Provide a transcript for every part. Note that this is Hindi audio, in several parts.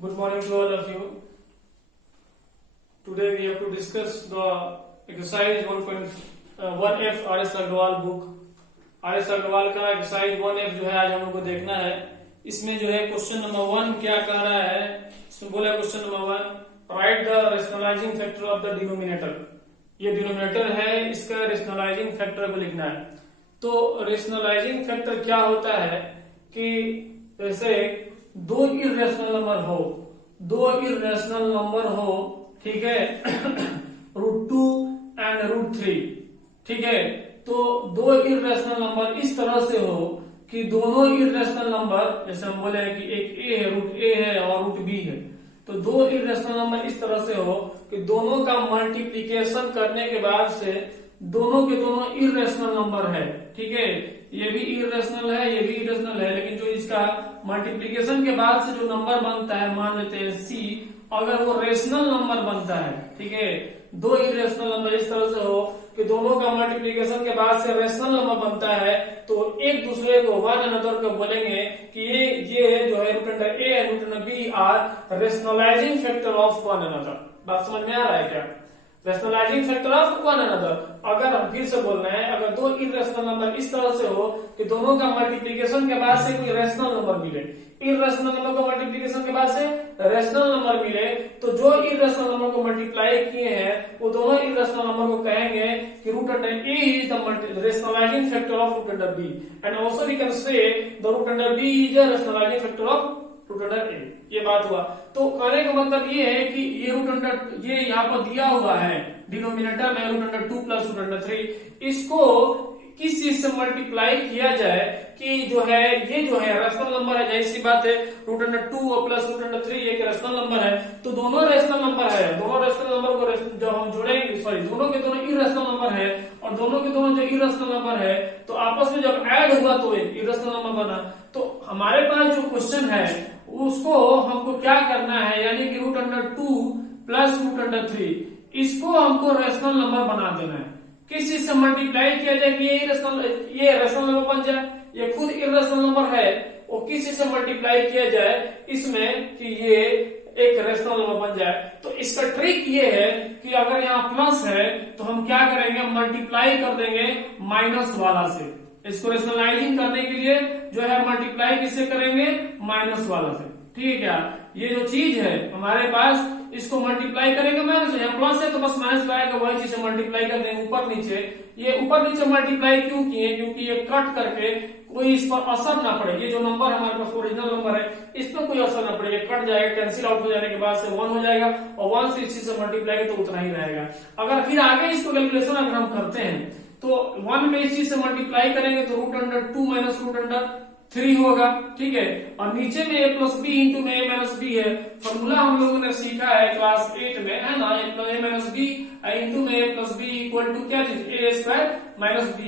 Good morning to all of you. Today we have to discuss the exercise 1.1F RS Agarwal book. RS Agarwal का एक्सरसाइज 1F जो है आज हम लोग को देखना है। इसमें जो है क्वेश्चन नंबर 1 क्या कह रहा है, इसमें बोला question number 1 right the rationalising factor of the denominator. ये डिनोमिनेटर है, इसका रेशनलाइजिंग फैक्टर को लिखना है। तो रेशनलाइजिंग फैक्टर क्या होता है कि जैसे दो इर्रेशनल नंबर हो, ठीक है, √2 एंड √3, ठीक है। तो दो इर्रेशनल नंबर इस तरह से हो कि दोनों इर्रेशनल नंबर, जैसे हम बोले हैं कि एक ए है, √a है और √b है, तो दो इर्रेशनल नंबर इस तरह से हो कि दोनों का मल्टीप्लीकेशन करने के बाद से दोनों के दोनों इर्रेशनल नंबर है, ठीक है। ये भी इर्रेशनल है, ये भी इर्रेशनल है, लेकिन जो इसका मल्टीप्लीकेशन के बाद से जो नंबर बनता है, मान लेते हैं C, अगर वो रेशनल नंबर बनता है, ठीक है, दो इर्रेशनल नंबर इस तरह से हो कि दोनों का मल्टीप्लीकेशन के बाद से रेशनल नंबर बनता है, तो एक दूसरे को वन अनदर को बोलेंगे कि ये जो है √a and √b are rationalising factor of one another. बात समझ में आ रहा है क्या? Rationalising factor of one another. अगर हम फिर से बोल रहे हैं, अगर दो इर्रेशनल नंबर इस तरह से हो कि दोनों का मल्टीप्लीकेशन के बाद से कोई रेशनल नंबर मिले, इर्रेशनल नंबर को मल्टीप्लीकेशन के बाद से रेशनल नंबर मिले, तो जो इर्रेशनल नंबर को मल्टीप्लाई किए हैं वो दोनों इर्रेशनल नंबर को कहेंगे कि √a is the rationalizing factor of √b, and also we can say the √b is a rationalizing factor of √a। ये बात हुआ। तो कहने का मतलब ये है कि ये यहाँ पर दिया हुआ है डिनोमिनेटर में √2 प्लस √3, इसको किस चीज से मल्टीप्लाई किया जाए कि जो है ये जो है रेशनल नंबर है, जाहिर सी बात है √2 और प्लस √3 एक रेशनल नंबर है, तो दोनों रेशनल नंबर है, दोनों रेशनल नंबर को जब हम जोड़ेंगे, सॉरी दोनों के दोनों इर्रेशनल नंबर है, और दोनों के दोनों जो इर्रेशनल नंबर है तो आपस में जब ऐड हुआ तो एक इर्रेशनल नंबर बना। तो हमारे पास जो क्वेश्चन है उसको हमको क्या करना है, यानी कि √2 प्लस √3 इसको हमको रेशनल नंबर बना देना है। किस चीज से मल्टीप्लाई किया जाए कि ये रेशनल नंबर बन जाए, ये खुद इर्रेशनल नंबर है, और किस चीज से मल्टीप्लाई किया जाए इसमें कि ये एक रेशनल नंबर बन जाए। तो इसका ट्रिक ये है कि अगर यहाँ प्लस है तो हम क्या करेंगे, मल्टीप्लाई कर देंगे माइनस वाला से। इसको रेशनलाइजिंग करने के लिए जो है मल्टीप्लाई किससे करेंगे, माइनस वाला से, ठीक है क्या। ये जो चीज है हमारे पास, इसको मल्टीप्लाई करेंगे माइनस, यहाँ प्लस है तो बस माइनस लगाएगा, वही चीज से मल्टीप्लाई कर देंगे ऊपर नीचे। ये ऊपर नीचे मल्टीप्लाई क्यों किए, क्योंकि ये कट करके कोई इस पर असर ना पड़े। ये जो नंबर हमारे पास ओरिजिनल नंबर है इस पर कोई असर ना पड़े, ये कट जाएगा, कैंसिल आउट हो जाने के बाद से 1 हो जाएगा, और 1 से इस चीज से मल्टीप्लाई तो उतना ही रहेगा। अगर फिर आगे इसको कैलकुलेशन अगर हम करते हैं तो 1 में इस चीज से मल्टीप्लाई करेंगे तो √2 माइनस √3 होगा, ठीक है। और नीचे में a प्लस बी इंटू में a माइनस बी है। फॉर्मूला हम लोगों ने सीखा है क्लास 8 में, है ना, a माइनस बी इंटू में a plus b equal to क्या चीज, a² माइनस b²।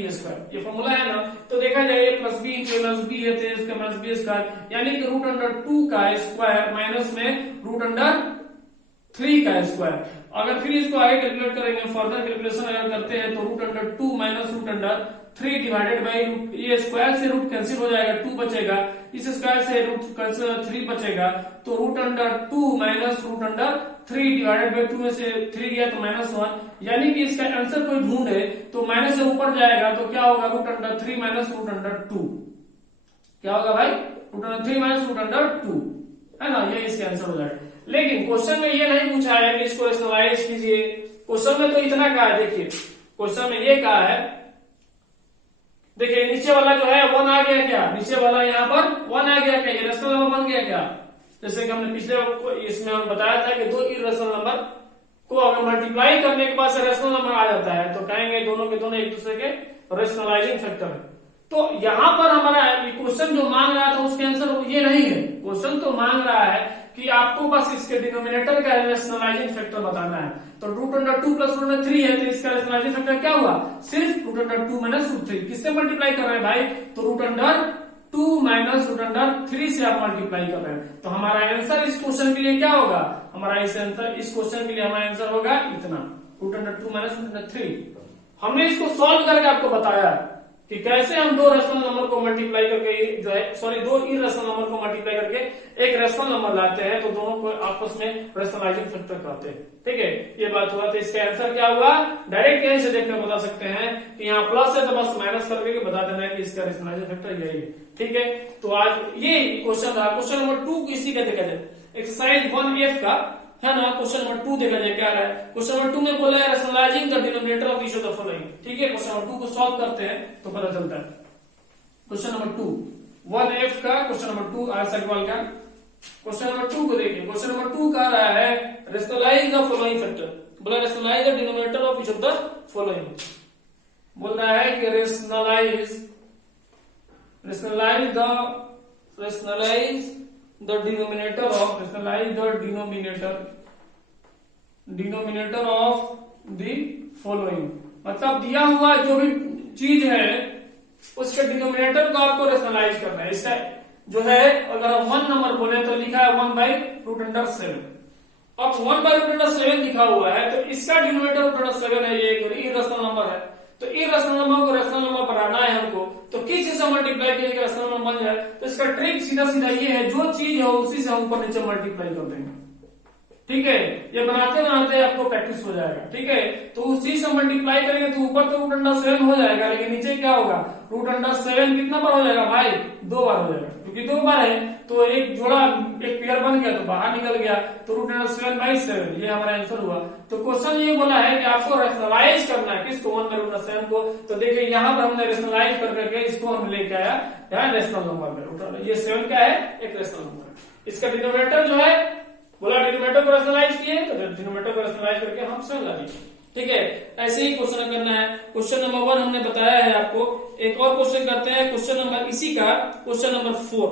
ये फॉर्मूला है ना। तो देखा जाए a plus b into a minus b है तो a² माइनस b², यानी कि √2 का स्क्वायर माइनस में √3 का स्क्वायर। अगर फिर इसको आगे कैलकुलेट करेंगे, फर्दर कैलकुलेशन अगर करते हैं तो √2 माइनस √3 डिवाइडेड बाई ये स्क्वायर से रूट कैंसिल हो जाएगा, 2 बचेगा, इस स्क्वायर से रूट कैंसिल 3 बचेगा, तो √2 माइनस √3 डिवाइडेड बाई 2 में से 3 गया तो -1, यानी कि इसका आंसर कोई ढूंढे तो माइनस से ऊपर जाएगा तो क्या होगा, √3 माइनस √2। क्या होगा भाई, √3 माइनस √2, है ना, ये इसका आंसर हो जाएगा। लेकिन क्वेश्चन में ये नहीं पूछा है कि इसको रेशनलाइज कीजिए। क्वेश्चन में तो इतना कहा है, देखिए क्वेश्चन में ये कहा है, देखिए नीचे वाला जो है 1 आ गया क्या, नीचे वाला यहाँ पर 1 आ गया क्या, ये रेशनल नंबर बन गया क्या। जैसे कि हमने पिछले इसमें हम बताया था कि दो इर्रेशनल नंबर को अगर मल्टीप्लाई करने के बाद से रेशनल नंबर आ जाता है तो कहेंगे दोनों के दोनों एक दूसरे के रेशनलाइजिंग फैक्टर है। तो यहाँ पर हमारा क्वेश्चन जो मांग रहा था उसके आंसर ये नहीं है। क्वेश्चन तो मांग रहा है कि आपको बस इसके डिनोमिनेटर का रेशनलाइजिंग फैक्टर बताना है। तो √2 प्लस √3 है तो इसका रेशनलाइजिंग फैक्टर क्या हुआ, सिर्फ √2 माइनस √3। किससे मल्टीप्लाई कर रहे हैं भाई, तो √2 माइनस √3 से आप मल्टीप्लाई कर रहे हैं। तो हमारा आंसर इस क्वेश्चन के लिए क्या होगा, हमारा इस क्वेश्चन के लिए हमारा आंसर होगा इतना, √2 माइनस √3। हमने इसको सॉल्व करके आपको बताया कि कैसे हम दो रेशनल नंबर को मल्टीप्लाई करके जो है सॉरी दो इरेशनल नंबर को मल्टीप्लाई करके एक रेशनल नंबर लाते हैं, तो दोनों को आपस में रेशनलाइजिंग फैक्टर कहते हैं। ठीक है, ये बात हुआ। तो इसका आंसर क्या हुआ, डायरेक्ट यहीं से देखकर बता सकते हैं कि यहाँ प्लस है तो बस माइनस करके बता देना है कि इसका रेशनलाइजिंग फैक्टर यही है। ठीक है, तो आज ये क्वेश्चन था। क्वेश्चन नंबर 2 इसी का देखा जाए, एक्सरसाइज 1F का है ना। क्वेश्चन नंबर 2 देखा जाए क्या रहा है। क्वेश्चन नंबर 2 में बोला है rationalising the denominator of each of the following. ठीक है, क्वेश्चन नंबर 2 को सॉल्व करते हैं तो पता चलता है। क्वेश्चन नंबर 2 1F का क्वेश्चन नंबर 2 आंसर सवाल का क्वेश्चन नंबर 2 को देखिए। क्वेश्चन नंबर 2 कह रहा है रेशनलाइज द फॉलोइंग फैक्टर। बोला rationalise the denominator of each of the following. बोल रहा है कि rationalise the denominator of the following। मतलब दिया हुआ जो भी चीज है उसके डिनोमिनेटर को आपको रेशनलाइज करना है। इसका जो है अगर हम 1 नंबर बोले तो लिखा है 1/√7। अब 1/√7 लिखा हुआ है तो इसका डिनोमिनेटर √7 है, ये इरेशनल नंबर है। तो इरेशनल नंबर को रेशनल नंबर बनाना है हमको, तो किस चीज से मल्टीप्लाई किया रेशनल नंबर बन जाए। तो इसका ट्रिक सीधा सीधा ये है, जो चीज हो उसी से हम ऊपर नीचे मल्टीप्लाई कर देंगे। ठीक है, ये बनाते बनाते आपको प्रैक्टिस हो जाएगा। ठीक है, तो उसी से मल्टीप्लाई करेंगे तो ऊपर तो √7 हो जाएगा, लेकिन नीचे क्या होगा √7 कितना बार हो जाएगा भाई, 2 बार हो जाएगा, क्योंकि 2 बार है तो एक जोड़ा एक पेयर बन गया तो बाहर निकल गया, तो √7/7 ये हमारा आंसर हुआ। तो क्वेश्चन ये बोला है कि आपको रेशनलाइज करना है किसको 1/√7 को। तो देखिए यहाँ पर हमने रेशनलाइज कर करके इसको हम लेके आया यहाँ रेशनल नंबर में। ये 7 क्या है, एक रेशनल नंबर। इसका डिनोमिनेटर जो है बोला डिनोमिनेटर को रेशनलाइज किए, तो डिनोमिनेटर को रेशनलाइज करके हम 7 ला दिए। ठीक है, ऐसे ही क्वेश्चन करना है। क्वेश्चन नंबर 1 हमने बताया है आपको। एक और क्वेश्चन करते हैं, क्वेश्चन नंबर इसी का क्वेश्चन नंबर 4,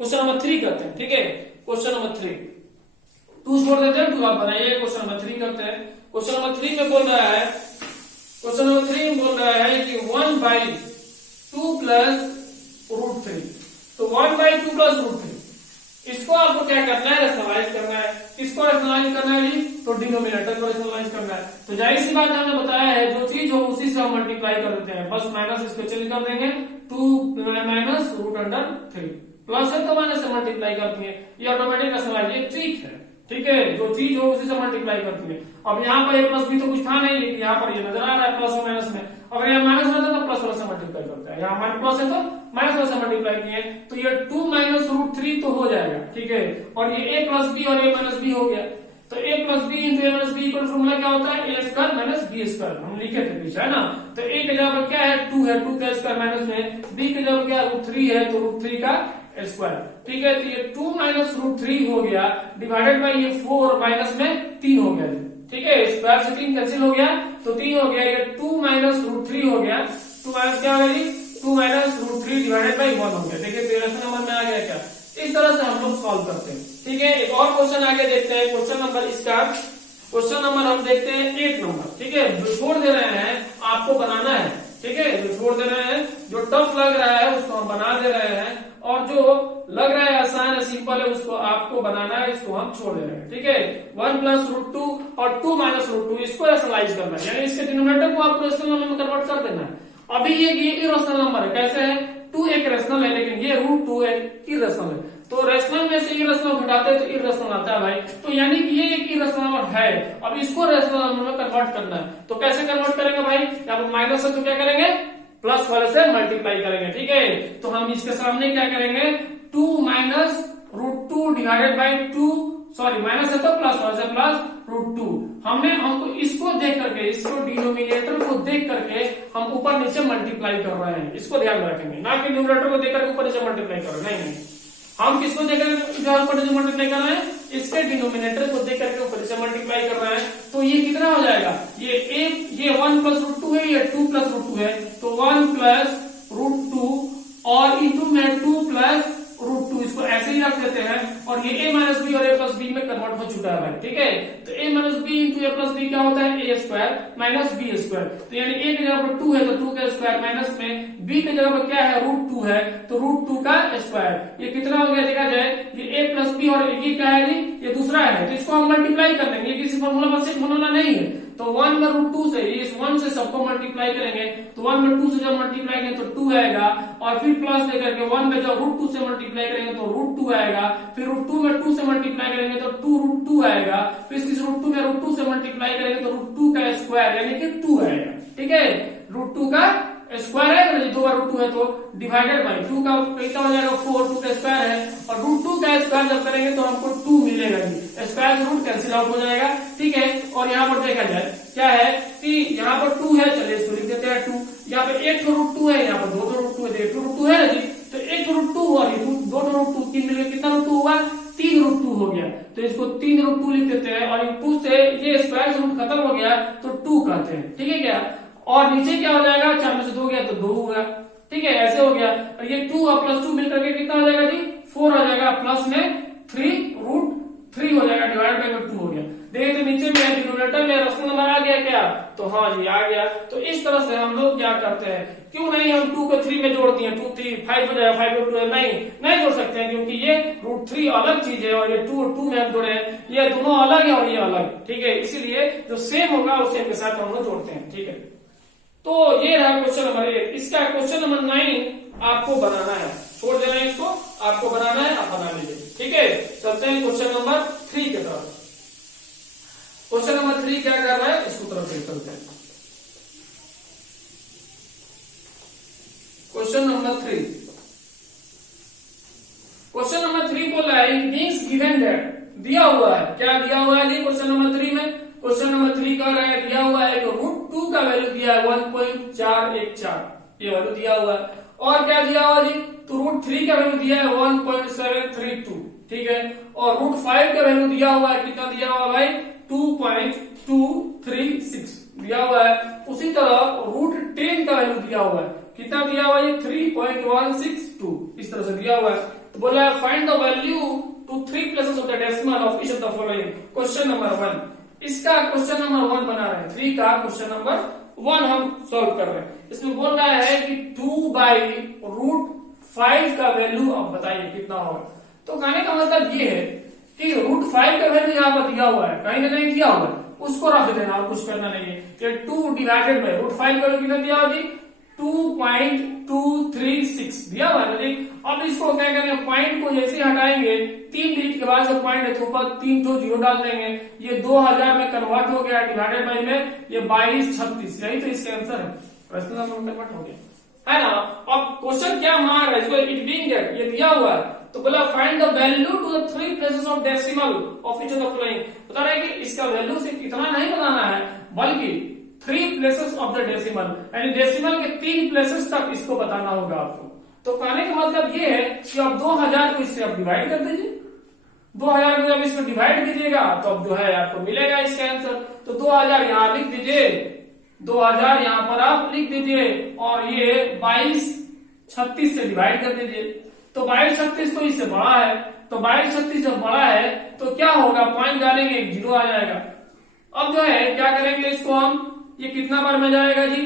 क्वेश्चन नंबर 3 करते हैं। ठीक है, क्वेश्चन नंबर 3 2 छोड़ देते हैं, 2 आप बनाइए। क्वेश्चन नंबर 3 करते हैं। क्वेश्चन नंबर 3 में बोल रहा है, क्वेश्चन नंबर 3 में बोल रहा है कि 1/2 + √3। तो 1/2 + √3 इसको आपको क्या करना है, रेशनलाइज करना है। किसको रेशनलाइज करना है जी, तो डिनोमिनेटर को रेशनलाइज करना है। तो जाहिर सी बात हमने बताया है, जो चीज हो उसी से हम मल्टीप्लाई कर देते हैं, बस माइनस इसको चेंज कर देंगे 2 - √3 प्लस है तो माइनस से मल्टीप्लाई करती है, ये ऑटोमेटिक रेशनलाइज, ये ट्रिक है। ठीक है, जो चीज हो उसी से मल्टीप्लाई करती है। अब यहाँ पर a + b तो कुछ था नहीं, लेकिन यहाँ पर ये नजर आ रहा है प्लस और माइनस में। अगर यहाँ माइनस रहता तो प्लस वाला से मल्टीप्लाई करता है, यहाँ माइनस प्लस है तो माइनस वाला से मल्टीप्लाई किए, तो ये 2 - √3 तो हो जाएगा। ठीक है, और ये a + b और a - b हो गया। तो a + b × a - b equal formula क्या होता है, a² - b²। हम लिखे थे पीछे, है ना। तो a की जगह पर क्या है 2 है, 2 का स्क्वायर माइनस में, b की जगह पर क्या √3 है तो √3 का स्क्वायर। ठीक है, तो ये 2 - √3 हो गया, डिवाइडेड बाई ये 4 माइनस में 3 हो गया। ठीक है, स्क्वायर से 3 कैंसिल हो गया तो 3 हो गया, ये 2 - √3 हो गया। 2 माइनस क्या होगा जी, 2 - √3 डिवाइडेड बाई 1 हो गया। देखिए तेरह नंबर में आ गया क्या। इस तरह से हम लोग सॉल्व करते हैं। ठीक है, एक और क्वेश्चन आगे देखते हैं। क्वेश्चन नंबर इसका क्वेश्चन नंबर हम देखते हैं 8 नंबर। ठीक है, जो छोड़ दे रहे हैं आपको बनाना है। ठीक है, जो छोड़ दे रहे हैं, जो टफ लग रहा है उसको हम बना दे रहे हैं, और जो लग रहा है आसान है सिंपल है उसको आपको बनाना है, इसको हम छोड़ दे रहे हैं। ठीक है, 1 + √2 और 2 - √2 इसको रेशनलाइज करना है, यानी इसके डिनोमिनेटर को आपको रेशनल नंबर में कन्वर्ट कर देना है। अभी ये इरेशनल नंबर है, कैसे है, 2 एक रेशनल है, लेकिन ये √2 एक इरेशनल है। तो रेशनल में से इरेशनल घटाते हैं तो इरेशनल आता है भाई, तो यानी कि ये एक इरेशनल नंबर है। अब इसको रेशनल नंबर में कन्वर्ट करना है, तो कैसे कन्वर्ट करेंगे भाई, यहाँ पर माइनस है तो क्या करेंगे, प्लस वाले से मल्टीप्लाई करेंगे। ठीक है, तो हम इसके सामने क्या करेंगे, 2 - √2 डिवाइडेड बाई 2, सॉरी माइनस है तो प्लस वाले से प्लस √2। हमको इसको देख करके, इसको डिनोमिनेटर को देख करके हम ऊपर नीचे मल्टीप्लाई कर रहे हैं, इसको ध्यान में रखेंगे, ना कि डिनोमिनेटर को देख करके ऊपर नीचे मल्टीप्लाई कर रहे हैं। नहीं, हम किसको देख करके ऊपर नीचे मल्टीप्लाई कर रहे हैं, इसके डिनोमिनेटर को देख करके ऊपर नीचे मल्टीप्लाई कर रहे हैं। तो ये कितना हो जाएगा, ये 1 + √2 है, ये 2 + √2 है, तो 1 + √2 और इंटू में 2 + √2, इसको ऐसे ही रख देते हैं। और ये a - b और a + b में कन्वर्ट हो चुका है भाई। ठीक है, तो a - b × a + b क्या होता है, a² - b²। तो यानी a की जगह पर 2 है तो 2 का स्क्वायर माइनस में, b की जगह पर क्या है √2 है तो √2 का स्क्वायर। ये कितना हो गया देखा जाए, ये a + b और ये क्या है जी, ये दूसरा है, तो इसको हम मल्टीप्लाई कर लेंगे, किसी फॉर्मूला पर से फॉर्मूला नहीं है। तो 1 में √2 से इस 1 से सबको मल्टीप्लाई करेंगे तो 1 में 2 से जब मल्टीप्लाई करेंगे तो 2 आएगा और फिर प्लस लेकर के 1 में जब √2 से मल्टीप्लाई करेंगे तो √2 आएगा, फिर √2 में 2 से मल्टीप्लाई करेंगे तो 2√2 आएगा, फिर इस √2 में √2 से मल्टीप्लाई करेंगे तो √2 का स्क्वायर यानी कि 2 आएगा। ठीक है, √2 का स्क्वायर है ना, 2 बार √2 है तो डिवाइडेड बाई 2 का कितना हो जाएगा 4, 2 का स्क्वायर है और √2 का स्क्वायर जब करेंगे तो हमको 2 मिलेगा जी, स्क्वायर रूट कैंसिल आउट हो जाएगा। ठीक है, और यहाँ पर देखा जाए क्या है कि यहाँ पर 2 है, चलिए इसको लिख देते हैं 2, यहाँ पे 1 √2 है, यहाँ पर 2 √2 है, 1 √2 है ना जी, तो 1 √2 हुआ, 2 √2 3 मिलकर कितना √2 हुआ, 3 √2 हो गया, तो इसको 3 √2 लिख देते हैं और 2 से ये स्क्वायर रूट खत्म हो गया तो 2 कहते हैं। ठीक है क्या, और नीचे क्या हो जाएगा, 4 में से 2 गया तो 2 हुआ। ठीक है, ऐसे हो गया और ये 2 और +2 मिलकर के कितना हो जाएगा जी 4 हो जाएगा, प्लस में 3√3 हो जाएगा, डिवाइड बाई 2 हो गया। देखिए तो नीचे में डिनोमिनेटर में रेशनल नंबर आ गया क्या, तो हाँ जी आ गया। तो इस तरह से हम लोग क्या करते हैं, क्यों नहीं हम 2 को 3 में जोड़ दिए, 2 3 5 हो जाएगा, 5 और 2 नहीं जोड़ सकते हैं क्योंकि ये √3 अलग चीज है और ये 2 और 2 में हम जोड़े हैं, ये दोनों अलग है और ये अलग। ठीक है, इसीलिए जो सेम होगा उस सेम के साथ हम लोग जोड़ते हैं। ठीक है, तो ये रहा क्वेश्चन नंबर 8। इसका क्वेश्चन नंबर 9 आपको बनाना है, छोड़ देना है इसको, आपको बनाना है, आप बना लीजिए। ठीक है, चलते हैं क्वेश्चन नंबर 3 की तरफ। क्वेश्चन नंबर 3 क्या कर रहा है, इसको तरफ से चलते हैं। क्वेश्चन नंबर 3, क्वेश्चन नंबर 3 बोला है बीइंग्स गिवन दैट, दिया हुआ है, क्या दिया हुआ है क्वेश्चन नंबर 3 में, क्वेश्चन नंबर 3 कह रहा है दिया हुआ है √2 का वैल्यू दिया है 1.414, ये वैल्यू दिया हुआ है, और क्या दिया हुआ जी, तो √3 का वैल्यू दिया है 1.732। ठीक है, और √5 का वैल्यू दिया हुआ है, कितना दिया हुआ भाई 2.236 दिया हुआ है। उसी तरह √10 का वैल्यू दिया हुआ है, कितना दिया हुआ है 3.162, इस तरह से दिया हुआ है। तो बोला है find the value to 3 places of the decimal of each of the following. Question number 1, इसका क्वेश्चन नंबर 1 बना रहे हैं, 3 का क्वेश्चन नंबर 1 हम सॉल्व कर रहे हैं। इसमें बोल रहा है कि 2/√5 का वैल्यू अब बताइए कितना होगा। तो कहने का मतलब ये है कि √5 का वैल्यू यहाँ पर दिया हुआ है, कहीं ना कहीं दिया हुआ है, उसको रख देना और कुछ करना नहीं है। ये 2 डिवाइडेड बाई √5 का वैल्यू कितना दिया हुआ जी 2.236 दिया हुआ है। अब इसको क्या करेंगे, पॉइंट को जैसे हटाएंगे 3 डिजिट के बाद जो पॉइंट है तो ऊपर 3 तो जीरो डाल देंगे, ये 2000 में कन्वर्ट हो गया, डिवाइडेड बाई में ये 2236, यही तो इसका आंसर है, रेशनल नंबर में कन्वर्ट हो गया है ना। अब क्वेश्चन क्या मांग रहा है, इसको इट बीइंग दैट ये दिया हुआ है, तो बोला find the value to the 3 places of decimal of each of the following. बता रहा है कि इसका वैल्यू सिर्फ इतना नहीं बताना है बल्कि 3 प्लेसेस ऑफ द डेसिमल, यानी डेसिमल के 3 प्लेसेस तक इसको बताना होगा आपको। तो कहने का मतलब ये है कि अब 2000 को इससे आप डिवाइड कर दीजिए, 2000 को जब इसमें डिवाइड कीजिएगा तो अब जो है आपको मिलेगा इसका आंसर। तो 2000 यहाँ लिख दीजिए, 2000 यहाँ पर आप लिख दीजिए और ये 2236 से डिवाइड कर दीजिए। तो 2236 तो इससे बड़ा है, तो 2236 जब बड़ा है तो क्या होगा, पॉइंट डालेंगे 0 आ जाएगा। अब जो है क्या करेंगे इसको हम, ये कितना बार में जाएगा जी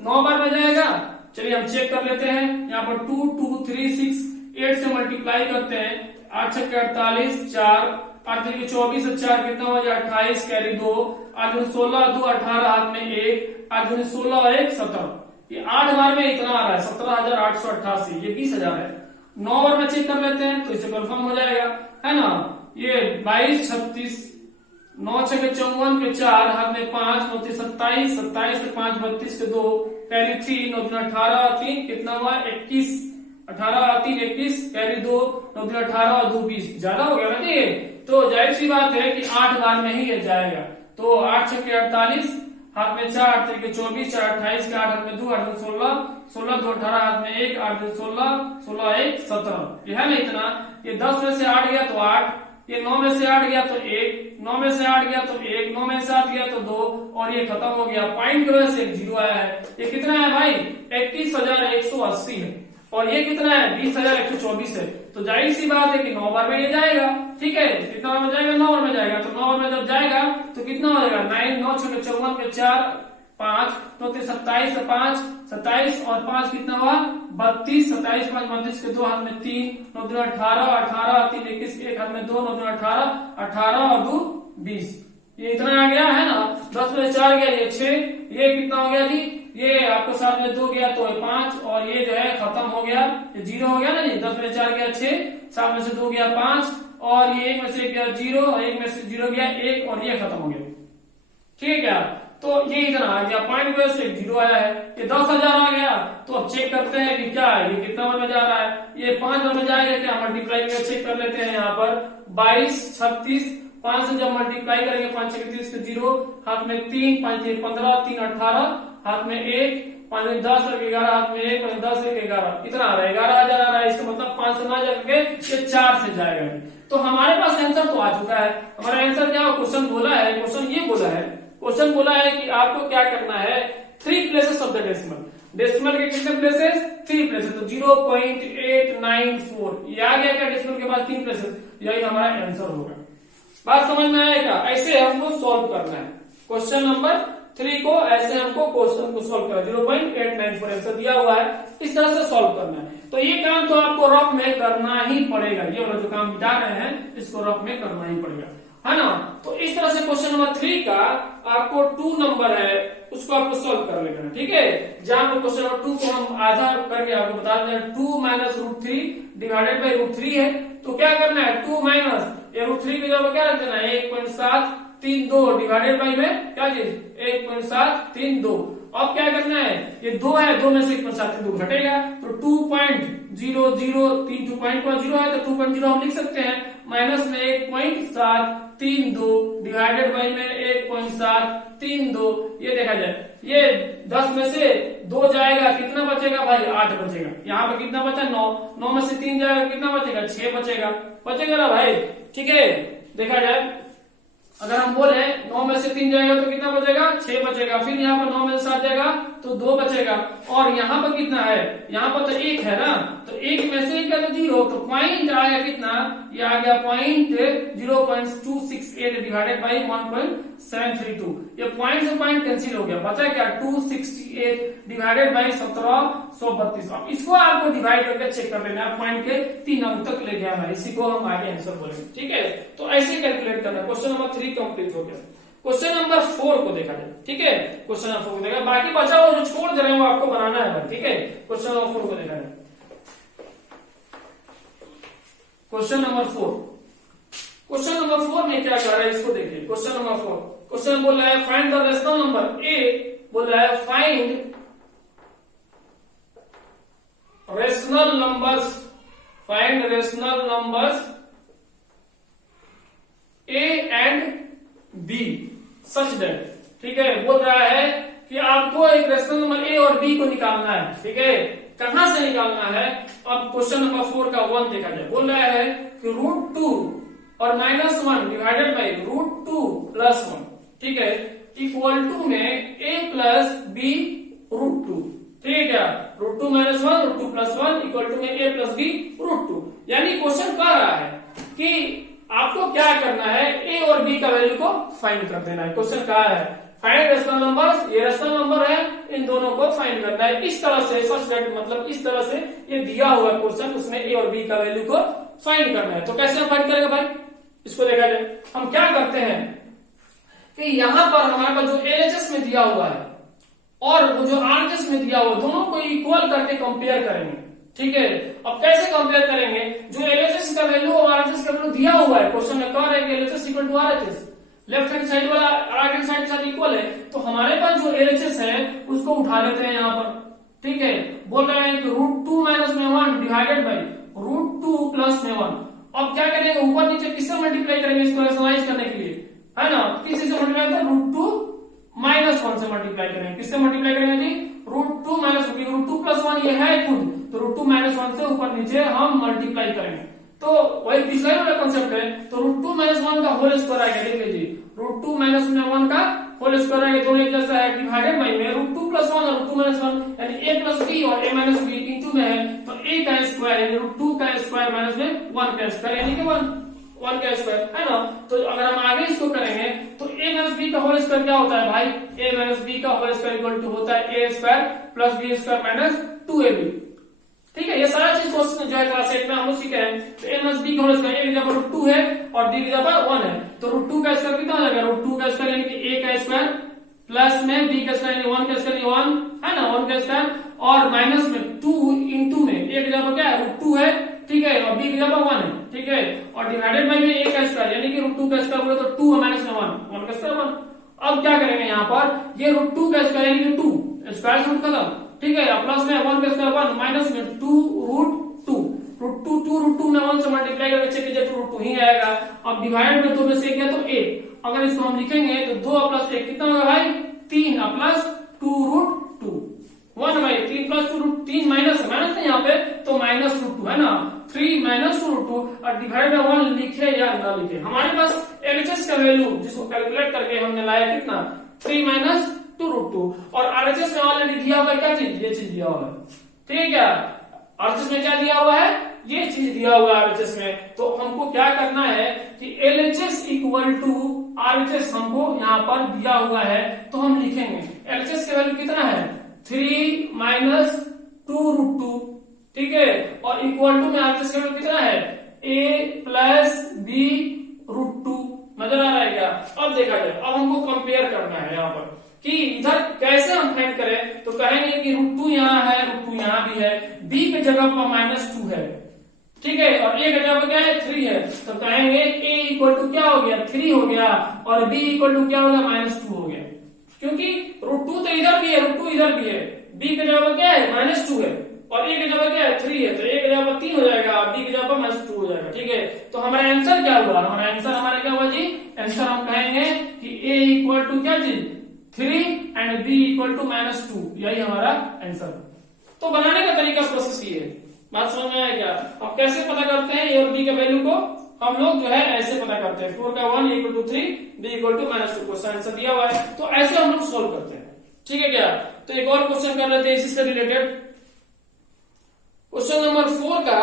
9 बार में जाएगा। चलिए हम चेक कर लेते हैं, यहाँ पर 2 2 3 6 8 से मल्टीप्लाई करते हैं, 8 6 48 4 8 3 24 4 कितना हो जाए 28 कैरी 2 8 16 2 18 हाथ में 1 8 16 1 17, ये 8 बार में इतना आ रहा है 17,888, ये 20,000 है। 9 बार में चेक कर लेते हैं तो इसे कंफर्म हो जाएगा है ना, ये 22 36 9 6 54 के 4 हाथ में 5 9 3 27 27 से 5 32 के 2 कैरी 3 9 3 18 3 कितना हुआ 21 18 3 21 कैरी 2 9 3 18 और 2 20, ज्यादा हो गया ना जी। तो जाहिर सी बात है कि 8 बार में ही ये जाएगा। तो 8 6 के 48 हाथ में 4 8 3 के 24 4 28 के 8 हाथ में 2 8 16 16 2 18 हाथ में 1 8 16 16 1 17, ये है ना इतना। ये 10 में से 8 गया तो 8, ये 9 में से 8 गया तो 1, 9 में से 8 गया तो 1, 9 में से 8 गया तो 2 और ये खत्म हो गया। पॉइंट की वजह से 0 आया है। ये कितना है भाई 21,180 है और ये कितना है 20,124 है। तो जाहिर सी बात है कि 9 बार में ये जाएगा। ठीक है, कितना बार में जाएगा 9 बार में जाएगा। तो 9 बार में जब जाएगा तो कितना हो जाएगा 9 9 6 54 के 4 5 9 3 27 से 5 27 और 5 कितना हुआ 32 27 5 32 के 2 हाथ में 3 9 2 18 18 3 21 1 हाथ में 2 9 2 18 18 और 2 20, ये इतना आ गया है ना, 10 में 4 गया, ये 6, ये कितना हो गया जी, ये आपको साथ में 2 गया तो 5, और ये जो है खत्म हो गया, ये 0 हो गया ना जी, 10 में 4 गया 6, 7 में से 2 गया 5, और ये 1 में से गया 0, और 1 में से 0 गया 1, और ये खत्म हो गया। ठीक है क्या, तो ये इतना आ गया, पॉइंट में से 0 आया है, ये 10,000 आ गया। तो अब चेक करते हैं कि क्या है, ये कितना में जा रहा है, ये 5 में जाएगा क्या, मल्टीप्लाई में चेक कर लेते हैं। यहाँ पर 22, 36, 5 से जब मल्टीप्लाई करेंगे 5 6 30 0, हाथ में 3, 5 3 15, 3 18, हाथ में 1, 5 10 और 11, हाथ में 1, 10 1 11, इतना आ रहा है, 11,000 आ रहा है। इसका मतलब 5 से ना जाके ये 4 से जाएगा। तो हमारे पास आंसर तो आ चुका है। हमारा आंसर क्या, क्वेश्चन बोला है, क्वेश्चन ये बोला है, क्वेश्चन बोला है कि आपको क्या करना है, 3 places of the decimal, decimal के कितने प्लेसेस, 3 प्लेसेस, तो 0.894 ये आ गया क्या, डेसिमल के बाद 3 प्लेसेस, यही हमारा आंसर होगा। बात समझ में आएगा, ऐसे हमको सॉल्व करना है क्वेश्चन नंबर 3 को, ऐसे हमको क्वेश्चन को सॉल्व करना है। 0.894 आंसर दिया हुआ है, इस तरह से सॉल्व करना है। तो ये काम तो आपको रफ में करना ही पड़ेगा, ये वाला जो काम बिता रहे हैं इसको रफ में करना ही पड़ेगा, है ना। तो इस तरह से क्वेश्चन नंबर 3 का आपको 2 नंबर है उसको आपको सॉल्व कर लेना है। ठीक है, जहां पर क्वेश्चन नंबर 2 को हम आधा करके आपको बता दें, 2 माइनस √3 डिवाइडेड बाई √3 है, तो क्या करना है, 2 माइनस ये √3 की जगह क्या रख देना है, 1.732 डिवाइडेड बाई में क्या चीज, 1.732। अब क्या करना है, ये 2 है, 2 में से 1.732 घटेगा, तो 2.0032 पॉइंट का 0 है, तो 2.0 हम लिख सकते हैं, माइनस में 1.732 डिवाइडेड बाई में 1.732। ये देखा जाए, ये 10 में से 2 जाएगा, कितना बचेगा भाई, 8 बचेगा। यहाँ पर कितना बचा, 9, 9 में से 3 जाएगा, कितना बचेगा, 6 बचेगा ना भाई। ठीक है, देखा जाए अगर हम बोले 9 में से 3 जाएगा तो कितना बचेगा, 6 बचेगा। फिर यहाँ पर 9 में से 7 जाएगा तो 2 बचेगा, और यहाँ पर कितना है, यहाँ पर तो 1 है ना, तो 1 में से 1 का तो 0, तो पॉइंट आएगा कितना, ये आ गया पॉइंट 0.268 डिवाइडेड बाई 1.732। ये पॉइंट से पॉइंट कैंसिल हो गया, बचा क्या, 268 डिवाइडेड बाई 1732। अब इसको आपको डिवाइड करके चेक कर लेना है, पॉइंट के 3 अंक तक ले गया है, इसी को हम आगे आंसर बोलेंगे। ठीक है, तो ऐसे कैलकुलेट करना। क्वेश्चन नंबर 3 कंप्लीट हो गया। क्वेश्चन नंबर 4 को देखा जाए। ठीक है, क्वेश्चन नंबर 4 को देखा, बाकी बचा हुआ जो छोड़ दे रहे हैं वो आपको बनाना है। ठीक है, क्वेश्चन नंबर 4 को देखा जाए। क्वेश्चन नंबर 4, क्वेश्चन नंबर 4 में क्या कर रहा है इसको देखिए। क्वेश्चन नंबर 4, क्वेश्चन बोल रहा है find the rational number, a बोल रहा है find rational numbers, find rational numbers a and b such that. ठीक है, बोल रहा है कि आपको एक रेशनल नंबर ए और बी को निकालना है। ठीक है, कहां से निकालना है, अब क्वेश्चन नंबर 4 का 1 देखा जाए। बोल रहा है कि √2 और -1 डिवाइडेड बाई √2 + 1, ठीक है, इक्वल टू में a प्लस बी √2। ठीक है क्या, √2 - 1 √2 + 1 इक्वल टू में a प्लस बी √2। यानी क्वेश्चन कह रहा है कि आपको क्या करना है, ए और बी का वैल्यू को फाइंड कर देना है। क्वेश्चन कहा है फाइंड रेशनल नंबर्स, ये रेशनल नंबर है, इन दोनों को फाइंड करना है। इस तरह से सच दैट, मतलब इस तरह से ये दिया हुआ क्वेश्चन, उसमें ए और बी का वैल्यू को फाइंड करना है। तो कैसे हम फाइंड करेंगे भाई, इसको देखा जाए। हम क्या करते हैं कि यहां पर हमारे पास जो एलएचएस में दिया हुआ है और वो जो आरएचएस में दिया हुआ, दोनों को इक्वल करके कंपेयर करेंगे। ठीक है, अब कैसे कंपेयर करेंगे, जो एलएचएस का वैल्यू और आरएचएस का वैल्यू दिया हुआ है, क्वेश्चन में कह रहा है कि LHS equal to RHS, left hand side वाला राइट हैंड साइड के साथ इक्वल है, तो हमारे पास जो एलएचएस है उसको उठा लेते हैं यहाँ पर। ठीक है, बोल रहे हैं कि √2 - 1 डिवाइडेड बाई √2 + 1। अब क्या करेंगे, ऊपर नीचे किससे मल्टीप्लाई करेंगे इसको रैशनलाइज करने के लिए, है ना, किसी से मल्टीप्लाई करें, √2 - 1 से मल्टीप्लाई करेंगे। किससे मल्टीप्लाई करेंगे जी, √2 - √2 + 1 ये है खुद, तो √2 - 1 से ऊपर नीचे हम मल्टीप्लाई करेंगे। तो वही पिछले वाला कॉन्सेप्ट है, तो √2 - 1 का होल स्क्वायर आएगा। देख लीजिए, √2 - 1 का होल स्क्वायर आएगा, दोनों एक जैसा है, डिवाइडेड बाई में √2 + 1 और √2 - 1, यानी a + b और a - b इंटू में है, तो a का स्क्वायर यानी √2 का स्क्वायर माइनस में 1 का स्क्वायर यानी कि 1 का स्क्वायर, है ना। तो अगर हम आगे इसको करेंगे तो a - b का होल स्क्वायर क्या होता है भाई, a - b का होल स्क्वायर इक्वल टू होता है a² + b² - 2ab। ठीक है, ये सारा चीज क्वेश्चन जो है क्लास 8 में हम लोग सीखे हैं। तो a - b का होल स्क्वायर, a की जगह √2 है और b की जगह पर 1 है, तो रूट 2 का स्क्वायर कितना हो जाएगा, रूट 2 का स्क्वायर यानी कि a का स्क्वायर प्लस में b का स्क्वायर यानी 1 का स्क्वायर 1 है ना, 1 का स्क्वायर और माइनस में 2 इंटू में a की जगह पर क्या है रूट 2 है, ठीक है, और b की जगह पर 1 है, ठीक है, और डिवाइडेड बाई में a का स्क्वायर यानी कि रूट 2 का स्क्वायर होगा तो 2 माइनस में 1 का स्क्वायर 1। अब क्या करेंगे यहाँ पर, ये रूट 2 का स्क्वायर यानी कि 2 स्क्वायर रूट खत्म, ठीक है, प्लस में 1 का स्क्वायर 1 माइनस में 2 रूट 2 रूट 2 में 1 से मल्टीप्लाई करके चेक कीजिए तो रूट 2 ही आएगा। अब डिवाइड में 2 में से क्या तो 1, अगर इसको हम लिखेंगे तो 2 प्लस 1 कितना होगा भाई 3 प्लस 2 रूट 2 1 भाई 3 प्लस 2 रूट 3 माइनस है यहाँ पे तो माइनस रूट 2 है ना, 3 माइनस 2 रूट 2 और डिवाइड बाय 1 लिखे या ना लिखे, हमारे पास एलएचएस का वैल्यू जिसको कैलकुलेट करके हमने लाया कितना 3 माइनस 2 रूट 2 और आरएचएस में ऑलरेडी दिया हुआ है क्या चीज, ये चीज दिया हुआ है, ठीक है, आरएचएस में क्या दिया हुआ है, ये चीज दिया हुआ है आरएचएस में। तो हमको क्या करना है कि एलएचएस इक्वल टू आरएचएस हमको यहाँ पर दिया हुआ है तो हम लिखेंगे एलएचएस का वैल्यू कितना है 3 माइनस 2 रूट 2, ठीक है, और इक्वल टू में आरएचएस का वैल्यू कितना है a प्लस b रूट 2, नजर आ रहा है क्या। अब देखा जाए, अब हमको कंपेयर करना है यहाँ पर कि इधर कैसे हम फाइंड करें, तो कहेंगे कि रूट 2 यहाँ है, रूट 2 यहाँ भी है, b के जगह पर माइनस 2 है, ठीक है, और a के जगह पर क्या है 3 है, तो कहेंगे a इक्वल टू क्या हो गया 3 हो गया और b इक्वल टू क्या हो गया माइनस 2 हो गया, क्योंकि रूट 2 तो इधर भी है, रूट 2 इधर भी है, b के जगह पर क्या है माइनस 2 है और a के जगह क्या है 3 है, तो a के जगह पर 3 हो जाएगा, b के जगह पर माइनस 2 हो जाएगा, ठीक है। तो हमारा आंसर क्या हुआ, हमारा आंसर हमारा क्या हुआ जी, आंसर हम कहेंगे कि a इक्वल टू क्या चीज 3 and b equal to minus 2, यही हमारा आंसर। तो बनाने का तरीका प्रोसेस ये है, बात समझ में आया क्या। अब कैसे पता करते हैं a और b के वैल्यू को, हम लोग जो है ऐसे पता करते हैं 4 का 1 equal to 3 b equal to minus 2, question answer दिया हुआ है तो ऐसे हम लोग सोल्व करते हैं, ठीक है क्या। तो एक और क्वेश्चन कर लेते हैं इसी से रिलेटेड, क्वेश्चन नंबर 4 का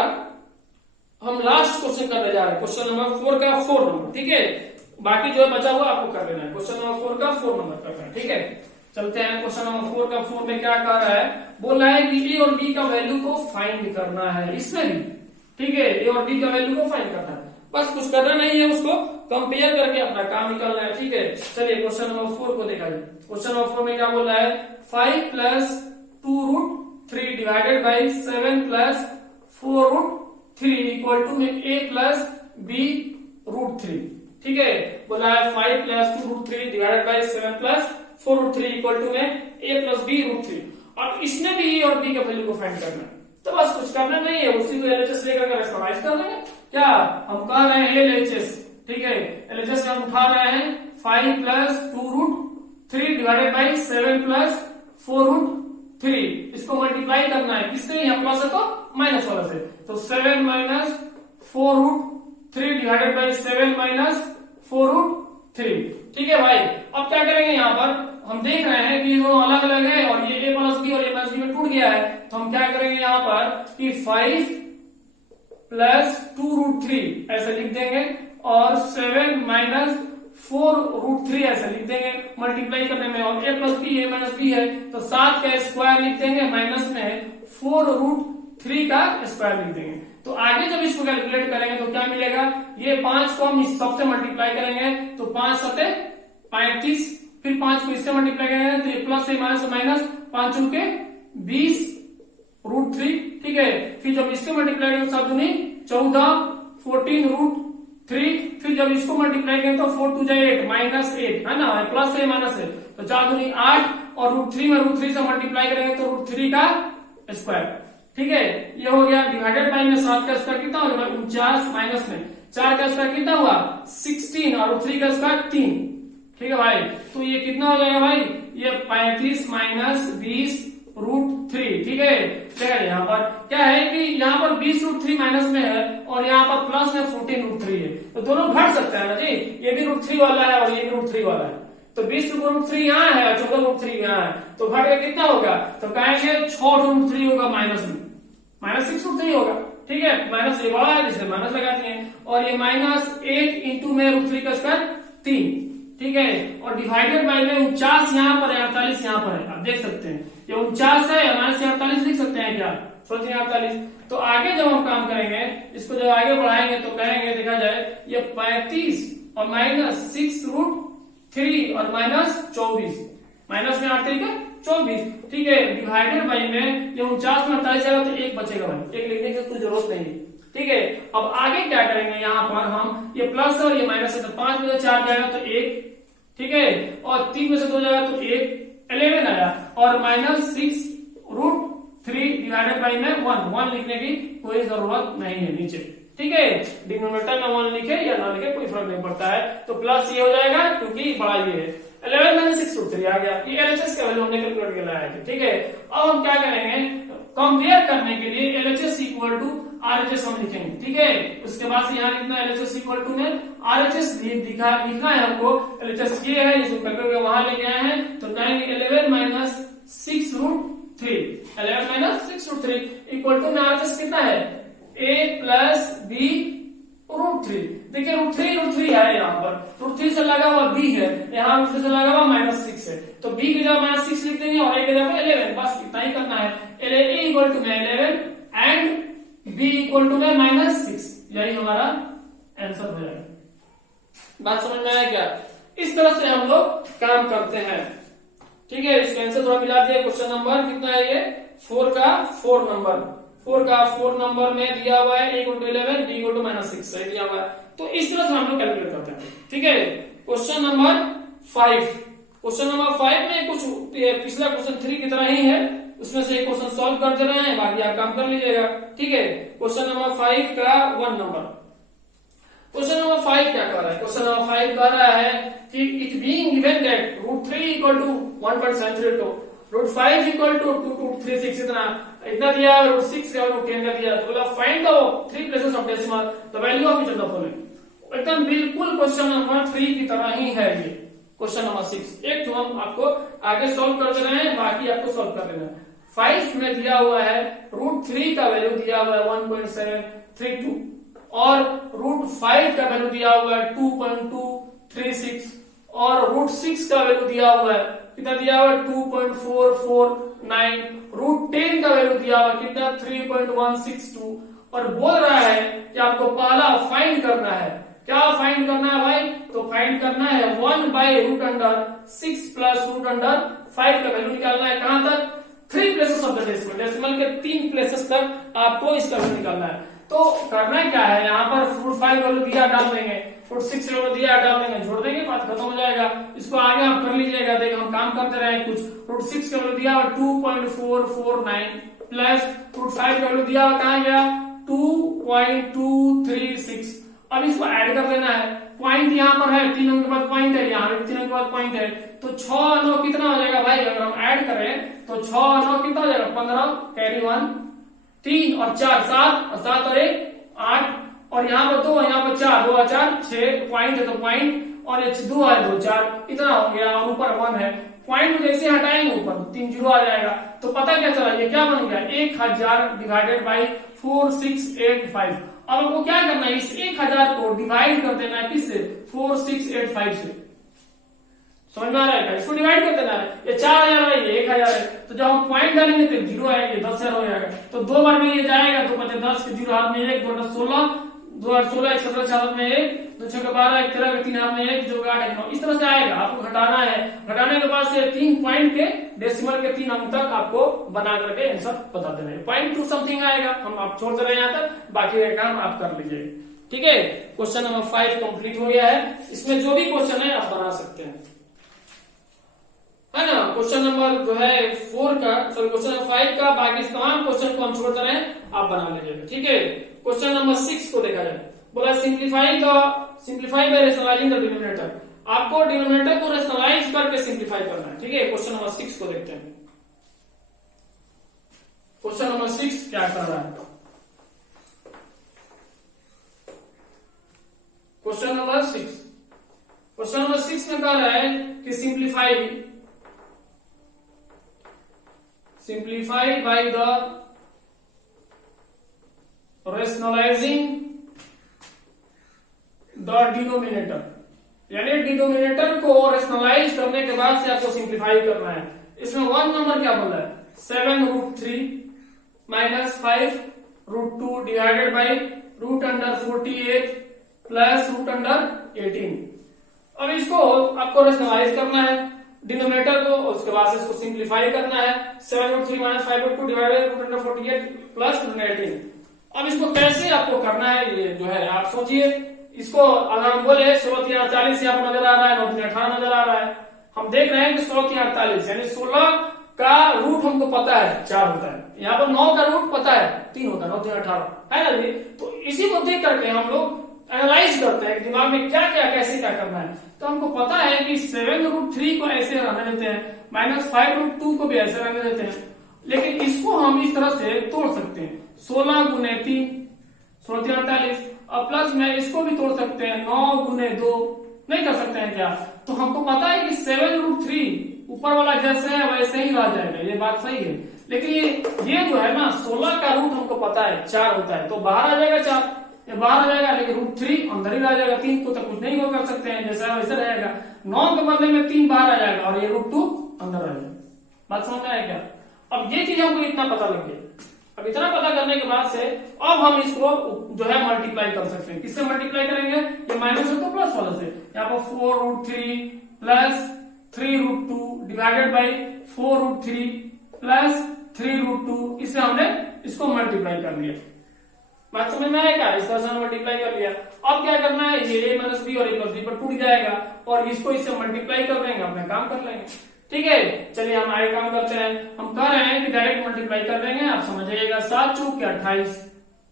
हम लास्ट क्वेश्चन करने जा रहे हैं, क्वेश्चन नंबर 4 का 4 नंबर, ठीक है, बाकी जो है बचा हुआ आपको कर लेना है, क्वेश्चन नंबर 4 का 4 नंबर करना है, ठीक है। चलते हैं क्वेश्चन नंबर 4 का 4 में क्या कह रहा है, बोल रहा है कि ए और बी का वैल्यू को फाइंड करना है, इसमें भी ठीक है ए और बी का वैल्यू को फाइंड करना है, बस कुछ करना नहीं है, उसको कंपेयर करके अपना काम निकालना है, ठीक है। चलिए क्वेश्चन नंबर 4 को देखा जाए, क्वेश्चन नंबर 4 में क्या बोल रहा है 5 plus 2 root 3 divided by 7 plus 4 root 3 equal to में a प्लस b रूट 3, ठीक है, बोला है 5 plus 2 root 3 divided by 7 plus 4 root 3 equal to में a प्लस b रूट 3, और इसमें भी a और b के वैल्यू को फाइंड करना है, तो बस कुछ करना नहीं है, उसी को एलएचएस लेकर रेशनलाइज कर देंगे, क्या हम कह रहे हैं एलएचएस, ठीक है, एलएचएस में हम उठा रहे हैं 5 plus 2 root 3 divided by 7 plus 4 root 3, इसको मल्टीप्लाई करना है किससे, यहाँ प्लस है तो माइनस वाला से, तो 7 minus 4 root 3 divided by 7 minus 4 root 3, ठीक है भाई। अब क्या करेंगे, यहाँ पर हम देख रहे हैं कि दोनों अलग अलग है और ये a प्लस बी और a प्लस बी में टूट गया है, तो हम क्या करेंगे यहाँ पर कि 5 प्लस 2 रूट 3 ऐसे लिख देंगे और 7 माइनस 4 रूट 3 ऐसे लिख देंगे मल्टीप्लाई करने में, और a plus b a minus b है तो 7 का स्क्वायर लिख देंगे माइनस में 4 रूट 3 का स्क्वायर लिख देंगे। तो आगे जब इसको कैलकुलेट करेंगे तो क्या मिलेगा, ये 5 को हम इस सबसे मल्टीप्लाई करेंगे तो 5 सते 35, फिर 5 को इससे मल्टीप्लाई करेंगे तो ये प्लस से माइनस 5 चुके 20 रूट 3, ठीक है, फिर जब इससे मल्टीप्लाई करेंगे तो 7 दूनी 14 14 रूट 3, फिर जब इसको मल्टीप्लाई करें तो 4 टू जाए 8 माइनस 8 है ना, प्लस है माइनस है तो 4 दूनी 8 और रूट 3 में रूट 3 से मल्टीप्लाई करेंगे तो रूट 3 का स्क्वायर, ठीक है, ये हो गया डिवाइडेड बाई में 7 का स्क्वायर कितना हो गया 49 माइनस में 4 का स्क्वायर कितना हुआ 16 और रूट 3 का स्क्वायर 3, ठीक है भाई, तो ये कितना हो जाएगा भाई, ये 35 माइनस 20 रूट 3, ठीक है। यहाँ पर क्या है कि यहाँ पर 20 रूट 3 माइनस में है और यहाँ पर प्लस में 14 रूट 3 है, तो दोनों घट सकते हैं ना जी, ये भी रूट 3 वाला है और ये भी रूट 3 वाला है, तो 20 रूट 3 यहाँ है और 14 रूट 3 यहाँ है, तो घट के कितना होगा, तो कहेंगे 6 रूट 3 होगा माइनस में, माइनस 6 रूट 3 होगा, ठीक है, माइनस ये बड़ा है जिससे माइनस लगाते हैं, और ये माइनस 8 इंटू में रूट 3 का स्क्वायर 3, ठीक है, और डिवाइडेड बाई में 49 यहाँ पर है 48 यहाँ पर है, आप देख सकते हैं ये 49 है माइनस 48 लिख सकते हैं क्या, 16 तो आगे जब हम काम करेंगे, इसको जब आगे बढ़ाएंगे तो कहेंगे, देखा जाए ये 35 और -6√3 और -24, माइनस में 8 तरीके 24, ठीक है, डिवाइडेड बाई में ये 49 में 48 जाएगा तो एक बचेगा भाई, एक लिखने की कोई जरूरत नहीं है, ठीक है। अब आगे क्या करेंगे, यहाँ पर हम ये प्लस और ये माइनस है तो 5 में से 4 जाएगा तो 1, ठीक है, और 3 में से 2 जाएगा तो 1, 11 आया, और -6√3 डिवाइडेड बाई में 1 लिखने की कोई जरूरत नहीं है नीचे, ठीक है। डिनोमिनेटर में 1 लिखे या ना लिखे कोई फर्क नहीं पड़ता है, तो प्लस ये हो जाएगा क्योंकि बड़ा ये है। 11 - 6√3 आ गया, ये एलएचएस का वैल्यू हमने कैलकुलेट कर लाया है, ठीक है। अब हम क्या करेंगे, कंपेयर करने के लिए एलएचएस इक्वल टू आरएचएस हम लिखेंगे, ठीक है। उसके बाद से यहाँ लिखना एलएचएस इक्वल टू में आरएचएस लिखना है हमको, एलएचएस ये है, इसको कैलकुलेट करके वहां लेके आए हैं, तो 11 - 6√3 इक्वल टू में आरएचएस कितना है, a + b√3। देखिए √3 है, यहाँ पर √3 से लगा हुआ b है, यहाँ √3 से लगा हुआ -6 है, तो b की जगह -6 लिख देंगे और a की जगह 11, बस इतना ही करना है। a इक्वल टू में 11 एंड b इक्वल टू में -6, यही हमारा आंसर हो जाएगा। बात समझ में आया क्या? इस तरह से हम लोग काम करते हैं, ठीक है। इसका आंसर थोड़ा मिला दिया। क्वेश्चन नंबर कितना है ये, 4 का 4 नंबर में दिया हुआ है a = 11 b = -6 सही दिया हुआ है, तो इस तरह से हम लोग कैलकुलेट करते हैं, ठीक है। क्वेश्चन नंबर 5 में कुछ पिछला क्वेश्चन 3 की तरह ही है, उसमें से एक क्वेश्चन सॉल्व कर दे रहे हैं, बाकी आप काम कर लीजिएगा, ठीक है। क्वेश्चन नंबर 5 का 1 नंबर, क्वेश्चन नंबर 5 क्या कर रहा है, क्वेश्चन नंबर 5 कह रहा है कि इट बीइंग गिवन दैट √3 = 1.732, √5 = 2.36, इतना दिया, √6 का वैल्यू 10 का दिया, तो बोला find the 3 places of decimal the value of each of the following. एकदम बिल्कुल क्वेश्चन नंबर 3 की तरह ही है ये क्वेश्चन नंबर 6। एक तो हम आपको आगे सॉल्व कर दे रहे हैं, बाकी आपको सॉल्व कर देना है। 5 में दिया हुआ है √3 का वैल्यू दिया हुआ है 1.732 और √5 का वैल्यू दिया हुआ है 2.236 और √6 का वैल्यू दिया हुआ है कितना दिया हुआ है 2.449, √10 का वैल्यू दिया हुआ कितना 3.162 और बोल रहा है कि आपको पहला फाइंड करना है। क्या फाइंड करना है भाई, तो फाइंड करना है 1/√6 + √5 का वैल्यू निकालना है। कहां तक, 3 places of the decimal, decimal के 3 प्लेसेस तक आपको इसका वैल्यू निकालना है। तो करना क्या है, यहाँ पर √5 वैल्यू दिया डाल देंगे, √6 वैल्यू दिया डाल देंगे, जोड़ देंगे, बात खत्म हो जाएगा। इसको आगे आप कर लीजिएगा, देखिए हम काम करते रहे कुछ। √6 का वैल्यू दिया 2.449 प्लस √5 का वैल्यू दिया कहां गया 2.236। अब इसको ऐड कर देना है, पॉइंट यहाँ पर है, 3 अंक के बाद पॉइंट है, यहाँ भी 3 अंक के बाद पॉइंट है, तो 6 9 कितना हो जाएगा भाई, अगर हम ऐड करें तो 6 9 कितना हो जाएगा 15, कैरी 1, 3 और 4 7 और 7 और 1 8 और यहाँ पर 2 यहाँ पर 4 2 और 4 6 पॉइंट है तो पॉइंट और 2 है 2 4 इतना हो गया और ऊपर 1 है। पॉइंट जैसे हटाएंगे ऊपर 3 0 आ जाएगा, तो पता क्या चला ये क्या बन गया 1000 डिवाइडेड बाई 4685। अब आपको क्या करना है, इस 1000 को डिवाइड कर देना है किससे 4685 से, समझ में आ रहा है? इसको डिवाइड कर देना है, ये 4000 है ये 1000 है, तो जब हम पॉइंट डालेंगे तो 0 आएगा, ये 10,000 हो जाएगा, तो 2 बार में ये जाएगा, 2 5 10 के 0 हाथ में 1 2 16 2 8 16 1 17 4 में 1 2 6 12 1 13 के 3 हाथ में 1 जो 8 9 इस तरह से आएगा। आपको घटाना है, घटाने के बाद से 3 पॉइंट के डेसिमल के 3 अंक तक आपको बना करके आंसर बता देना है। पॉइंट टू समथिंग आएगा, हम आप छोड़ दे रहे हैं यहाँ तक, बाकी का काम आप कर लीजिए, ठीक है। क्वेश्चन नंबर 5 कंप्लीट हो गया है, इसमें जो भी क्वेश्चन है आप बना सकते हैं, है ना। क्वेश्चन नंबर जो है 4 का सॉरी क्वेश्चन नंबर 5 का बाकी तमाम क्वेश्चन को हम छोड़ दे रहे हैं, आप बना लीजिएगा, ठीक है। क्वेश्चन नंबर 6 को देखा जाए, बोला simplify by rationalising the denominator. आपको डिनोमिनेटर को रेशनलाइज करके सिंप्लीफाई करना है, ठीक है। क्वेश्चन नंबर 6 को देखते हैं। क्वेश्चन नंबर 6 क्या कर रहा है, क्वेश्चन नंबर 6 में कह रहा है कि simplify by the rationalising the denominator, यानी डिनोमिनेटर को रेशनलाइज करने के बाद से आपको सिंप्लीफाई करना है। इसमें 1 नंबर क्या बोला है 7√3 -5√2 डिवाइडेड बाई √48 प्लस √18। अब इसको आपको रेशनलाइज करना है डिनोमिनेटर को, उसके बाद से इसको सिंप्लीफाई करना है। 7√3 -5√2 डिवाइडेड √48 प्लस √18। अब इसको कैसे आपको करना है ये जो है आप सोचिए। इसको अगर हम बोले 16×3 यहाँ पर नजर आ रहा है, 9×18 नजर आ रहा है। हम देख रहे हैं कि 16×3 यानी 16 का रूट हमको पता है 4 होता है, यहाँ पर 9 का रूट पता है 3 होता है, 9×3 है ना जी। तो इसी को देख करके हम लोग एनालाइज करते हैं दिमाग में क्या क्या कैसे क्या करना है। तो हमको पता है कि 7√3 को ऐसे रहने देते हैं, -5√2 को भी ऐसे रहने देते हैं, लेकिन इसको हम इस तरह से तोड़ सकते हैं। 16 गुने 3 16×3 और प्लस में इसको भी तोड़ सकते हैं 9 गुने 2, नहीं कर सकते हैं क्या? तो हमको पता है कि 7√3 ऊपर वाला जैसे है वैसे ही रह जाएगा, ये बात सही है। लेकिन ये जो है ना 16 का रूट हमको पता है 4 होता है, तो बाहर आ जाएगा 4, ये बाहर आ जाएगा, लेकिन √3 अंदर ही रह जाएगा। 3 को तो कुछ नहीं कर सकते हैं, जैसा वैसे रहेगा। 9 के बदले में 3 बाहर आ जाएगा और ये √2 अंदर आ जाएगा। बात समझ में आया क्या? अब ये चीज हमको इतना पता लग गया। अब इतना पता करने के बाद से अब हम इसको जो है मल्टीप्लाई कर सकते हैं। किससे मल्टीप्लाई करेंगे? ये माइनस है तो प्लस वाले से। यहाँ पर 4√3 प्लस 3√2 डिवाइडेड बाई 4√3 प्लस 3√2, इससे हमने इसको मल्टीप्लाई कर लिया। बात समझ में आया क्या? इस तरह से मल्टीप्लाई कर लिया। अब क्या करना है, ये a - b और a + b पर टूट जाएगा और इसको इससे मल्टीप्लाई कर देंगे, अपना काम कर लेंगे। ठीक है, चलिए हम आगे काम करते हैं। हम कह रहे हैं कि डायरेक्ट मल्टीप्लाई कर देंगे, आप समझ जाइएगा। 7 चौक 28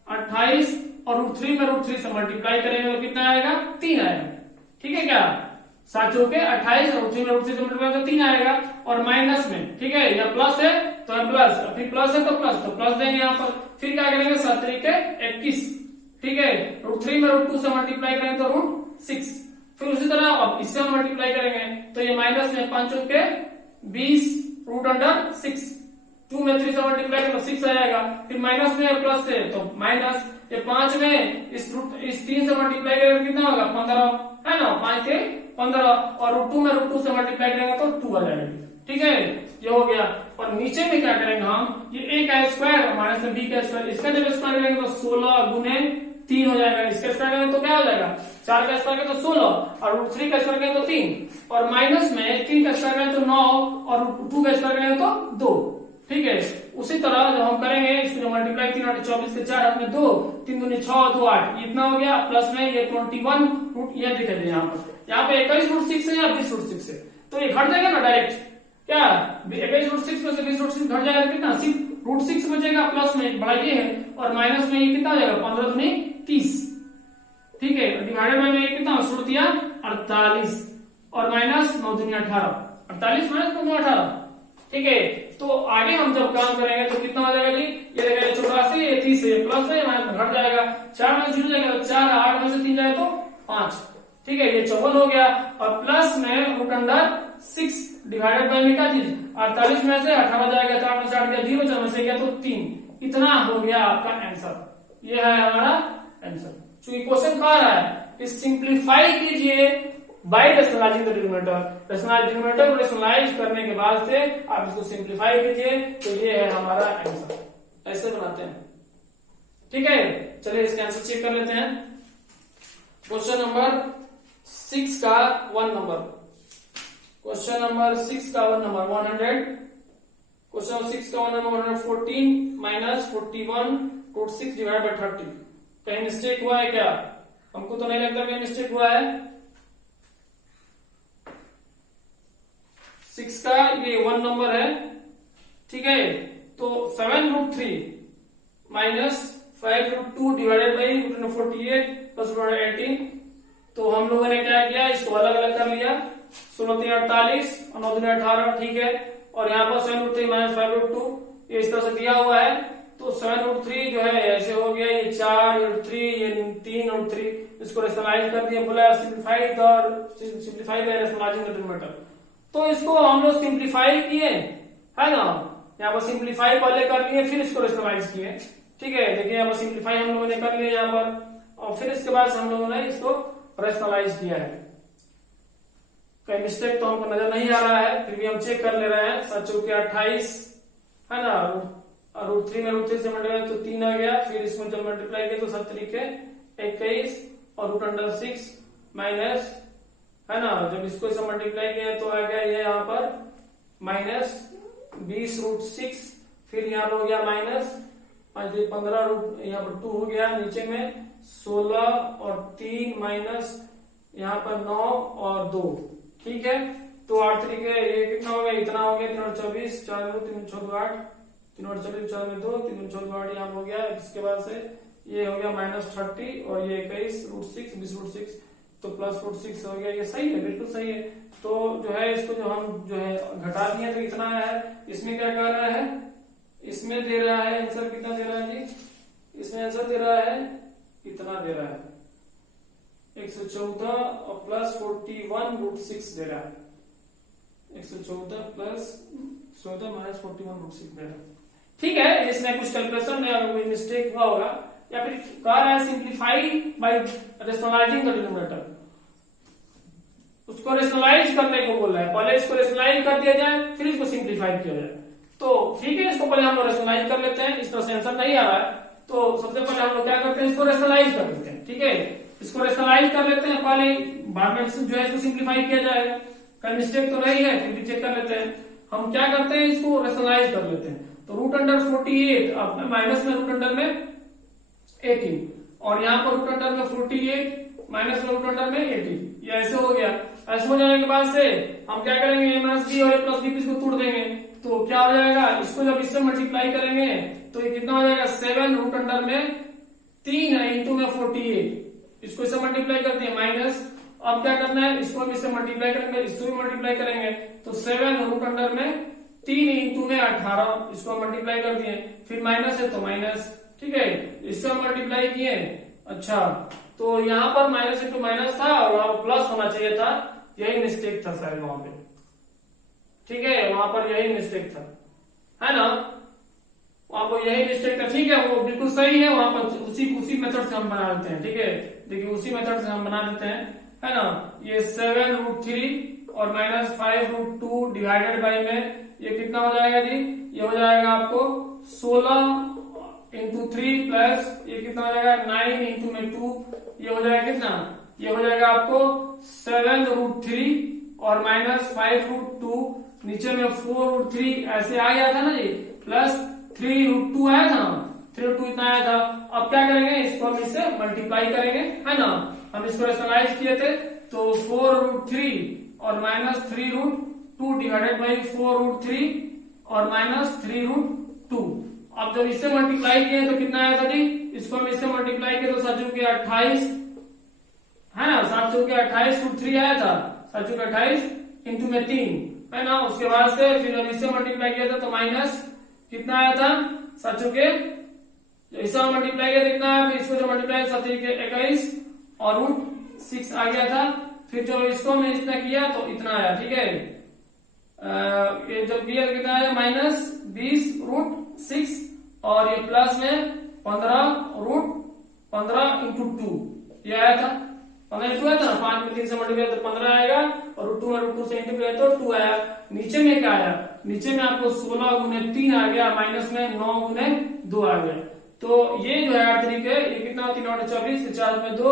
28 और √3 में √3 से मल्टीप्लाई करेंगे तो कितना आएगा? 3 आएगा। ठीक है क्या? 7 चौक 28 और √3 में √3 से मल्टीप्लाई तो 3 आएगा। और माइनस में, ठीक है, या प्लस है तो प्लस, फिर प्लस है तो प्लस देंगे यहाँ पर। फिर क्या करेंगे? 7 3 21, ठीक है। √3 में √2 से मल्टीप्लाई करेंगे तो √6। फिर उसी तरह अब इससे हम मल्टीप्लाई करेंगे तो ये माइनस में 5 चौक 20 √6, 2 में 3 से मल्टीप्लाई करें तो 6 आ जाएगा। फिर माइनस में प्लस से तो माइनस, ये 5 में इस 3 से मल्टीप्लाई करेंगे कितना होगा? 15, है ना। 5 के 15 और √2 में √2 से मल्टीप्लाई करेंगे तो 2 आ जाएगा। ठीक है, ये हो गया। और नीचे में क्या करेंगे हम? ये a का स्क्वायर और माइनस में b का स्क्वायर, इसका जब स्क्वायर करेंगे तो 16 गुने 3 हो जाएगा। इसका स्क्वायर करेंगे तो क्या हो जाएगा? 4 का स्क्वायर करेंगे तो 16 और √3 का स्क्वायर करेंगे तो 3 और माइनस में 3 का स्क्वायर करेंगे तो 9 और √2 का स्क्वायर करेंगे तो 2। ठीक है, उसी तरह जो हम करेंगे इसको जो मल्टीप्लाई 3 8 24 के 4 हाथ में 2, 3 दूनी 6 2 8, इतना हो गया। प्लस में ये 21 ये दिखा दे यहाँ पे 21√6 है या 20√6 है, तो ये घट जाएगा ना डायरेक्ट। क्या 21√6 में से 20√6 घट जाएगा, कितना? सिर्फ √6 बचेगा। प्लस में एक बड़ा ये है और माइनस में ये कितना हो जाएगा? 15 दूनी 30। ठीक है, डिवाइडेड बाय में कितना? 48 और माइनस 9 दूनी 18, 48 माइनस 9 दूनी 18। ठीक है, तो आगे हम जब काम करेंगे तो कितना हो जाएगा जी? ये रहेगा 84, ये 30 है, प्लस में माइनस घट जाएगा। 4 में 0 जाएगा तो 4, 8 में से 3 जाएगा तो 5। ठीक है, ये 54 हो गया। और प्लस में √6 डिवाइडेड बाय में क्या चीज? 48 में से 18 जाएगा तो 8 में से 8 गया 0, 4 में से गया तो 3। इतना हो गया आपका आंसर। ये है हमारा आंसर। चूंकि क्वेश्चन कह रहा है इस सिंप्लीफाई कीजिए by rationalising the denominator. Denominator को रेशनलाइज करने के बाद से आप इसको सिंप्लीफाई कीजिए तो ये है हमारा आंसर। ऐसे बनाते हैं। ठीक है, चलिए इसका आंसर चेक कर लेते हैं। क्वेश्चन नंबर 6 का 1 नंबर, क्वेश्चन नंबर 6 का 1 नंबर 100, क्वेश्चन 6 का 1 नंबर 114 - 41√6 डिवाइड बाय 30। कहीं मिस्टेक हुआ है क्या? हमको तो नहीं लगता कहीं मिस्टेक हुआ है। 6 का ये 1 नंबर है। ठीक है, तो 7√3 माइनस 5√2 डिवाइडेड बाई √48 प्लस √18। तो हम लोगों ने क्या किया? इसको अलग अलग कर लिया। 16 3 48 और 9 दूनी 18। ठीक है, और यहाँ पर 7√3 माइनस 5√2 ये इस तरह से दिया हुआ है। तो 7√3 जो है ऐसे हो गया, ये 4 और 3, ये 3 और 3, इसको रेशनलाइज कर दिया। बोला simplify by rationalising the denominator. तो इसको हम लोग सिंप्लीफाई किए, है ना। यहाँ पर सिंप्लीफाई पहले कर लिए, फिर इसको रेशनलाइज किए। ठीक है, देखिए यहाँ पर सिंप्लीफाई हम लोगों ने कर लिया यहाँ पर, और फिर इसके बाद हम लोगों ने इसको रेशनलाइज किया है। कहीं मिस्टेक तो हमको नजर नहीं आ रहा है, फिर भी हम चेक कर ले रहे हैं। 7 चौके 28, है ना, और √3 में √3 से मल्टीप्लाई तो 3 आ गया, फिर इसमें जब मल्टीप्लाई किया तो 7 तरीके 21 और √6 माइनस, है ना, जब इसको इसे मल्टीप्लाई किया तो आ गया ये यहाँ पर -20 √6, फिर यहाँ पर हो गया -15 यहाँ पर 2 हो गया, नीचे में 16 और 3 माइनस यहाँ पर 9 और 2, ठीक है। तो 8 तरीके ये कितना हो गया, इतना हो गया, 3 और 24, 4 2 3 6 8, 3 और 24 4 में 2, 3 6 8 यहाँ हो गया। इसके बाद से ये हो गया -30 और ये 21 √6 20 √6 तो +√6 हो गया। ये सही है, बिल्कुल सही है। तो जो है इसको जो हम जो है घटा दिए तो इतना है। इसमें क्या कर रहा है, इसमें दे रहा है आंसर कितना दे रहा है जी, इसमें आंसर दे रहा है कितना दे रहा है 114 और +41 √6 दे रहा है, 114 + 14 - 41 √6 दे रहा है। ठीक है, इसमें कुछ कैलकुलेशन में अगर कोई मिस्टेक हुआ होगा या फिर कह रहा है simplify by rationalising the denominator, उसको रेशनलाइज करने को बोल रहा है। पहले इसको रेशनलाइज कर दिया जाए फिर इसको सिंप्लीफाई किया जाए। तो ठीक है, इसको पहले हम लोग रेशनलाइज कर लेते हैं। इस तरह से आंसर नहीं आ रहा है तो सबसे पहले हम लोग क्या करते हैं, इसको रेशनलाइज कर लेते हैं। ठीक है, इसको रेशनलाइज कर लेते हैं पहले, बाद में जो है इसको सिंप्लीफाई किया जाएगा। कहीं मिस्टेक तो नहीं है, फिर भी चेक कर लेते हैं। हम क्या करते हैं, इसको रेशनलाइज कर लेते हैं। तो √48 अब माइनस में √18 और यहाँ पर √48 माइनस में √18 ये ऐसे हो गया। ऐसे हो जाने के बाद से हम क्या करेंगे, a - b और a + b को तोड़ देंगे तो क्या हो जाएगा, इसको जब इससे मल्टीप्लाई करेंगे तो ये कितना हो जाएगा 7 √3 इंटू में 48, इसको इससे मल्टीप्लाई करते हैं माइनस। अब क्या करना है, इसको हम इससे मल्टीप्लाई करेंगे, इसको भी मल्टीप्लाई करेंगे तो 7 √3 इंटू में 18, इसको हम मल्टीप्लाई कर दिए, फिर माइनस है तो माइनस। ठीक है, इससे हम मल्टीप्लाई किए। अच्छा, तो यहाँ पर माइनस इंटू माइनस था और वहां प्लस होना चाहिए था, यही मिस्टेक था शायद वहां पे। ठीक है, वहां पर यही मिस्टेक था, है ना, वहां पर यही मिस्टेक था। ठीक है, वो बिल्कुल सही है, वहां पर उसी मेथड से हम बना लेते हैं। ठीक है, देखिए उसी मेथड से हम बना लेते हैं, है ना। ये 7 √3 और -5 √2 डिवाइडेड बाई में ये कितना हो जाएगा जी, ये हो जाएगा आपको 16 इंटू 3 प्लस ये कितना हो जाएगा 9 इंटू में 2, ये हो जाएगा कितना, ये हो जाएगा आपको 7 √3 और -5 √2, नीचे में 4 √3 ऐसे आ गया था ना जी, प्लस 3 √2 आया था, 3 √2 इतना आया था। अब क्या करेंगे, इसको हम इससे मल्टीप्लाई करेंगे, है ना। हम इसको रेशनलाइज किए थे तो 4 √3 और -3 √2 डिवाइडेड बाई 4 √3 और -3 √2। अब जब इससे मल्टीप्लाई किए तो कितना आया था जी, इसको हम इससे मल्टीप्लाई किए तो 7 के 28, है ना, 7 के 28 √3 आया था, 7 के 28 इंटू में 3, है ना। उसके बाद से फिर जब इससे मल्टीप्लाई किया था तो माइनस कितना आया था 7 के, इससे मल्टीप्लाई किया कितना आया, फिर इसको जो मल्टीप्लाई 7 के 21 और √6 आ गया था। फिर जो इसको हमने इतना किया तो इतना आया। ठीक है, ये जब किया तो कितना आया -20 √6 और ये प्लस में 15 इंटू 2 ये आया था, 15 इंटू आया था, 5 में 3 से मल्टीप्लाई तो 15 आएगा और √2 में √2 से इंटू किया तो 2 आया। नीचे में क्या आया, नीचे में आपको 16 गुने 3 आ गया, माइनस में 9 गुने 2 आ गया। तो ये जो है 8 तरीके, ये कितना 3 8 24, 4 में 2,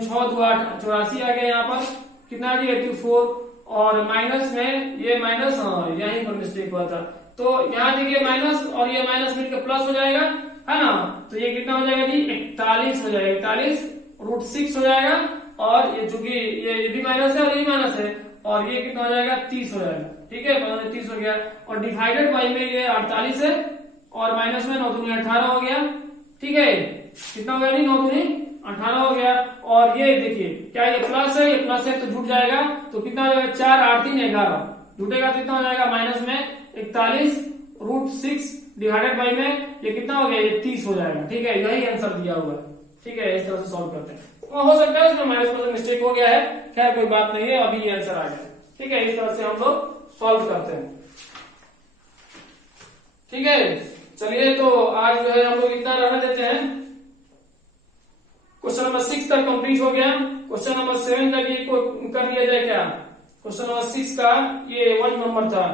6 2 8 84 आ गया। यहाँ पर कितना जी 84 और माइनस में ये माइनस, हाँ यहीं पर मिस्टेक हुआ था। तो यहाँ देखिए माइनस और ये माइनस मिलकर प्लस हो जाएगा, है ना। तो ये कितना हो जाएगा जी 41 हो जाएगा, 41 √6 हो जाएगा। और ये चूंकि ये भी माइनस है और ये माइनस है और ये कितना हो जाएगा 30 हो जाएगा। ठीक है, 30 हो गया और डिवाइडेड बाई में ये 48 है और माइनस में 9 दूनी 18 हो गया। ठीक है, कितना हो गया जी 9 दूनी 18 हो गया। और ये देखिए क्या ये प्लस है, ये प्लस है तो जुट जाएगा, तो कितना हो जाएगा 4 8 3 11 जुटेगा तो कितना हो जाएगा माइनस में 41 √6 डिवाइडेड बाई में ये कितना हो गया, ये 30 हो जाएगा। ठीक है, यही आंसर दिया हुआ है। ठीक है, इस तरह से सॉल्व करते हैं। हो सकता है उसमें माइनस मिस्टेक हो गया है, खैर कोई बात नहीं है, अभी ये आंसर आ गया। ठीक है, इस तरह से हम लोग सॉल्व करते हैं। ठीक है, चलिए तो आज जो है हम लोग इतना रहने देते हैं। क्वेश्चन नंबर 6 तक कंप्लीट हो गया। क्वेश्चन नंबर 7 का भी कर लिया जाए क्या। क्वेश्चन नंबर 6 का ये 1 नंबर था,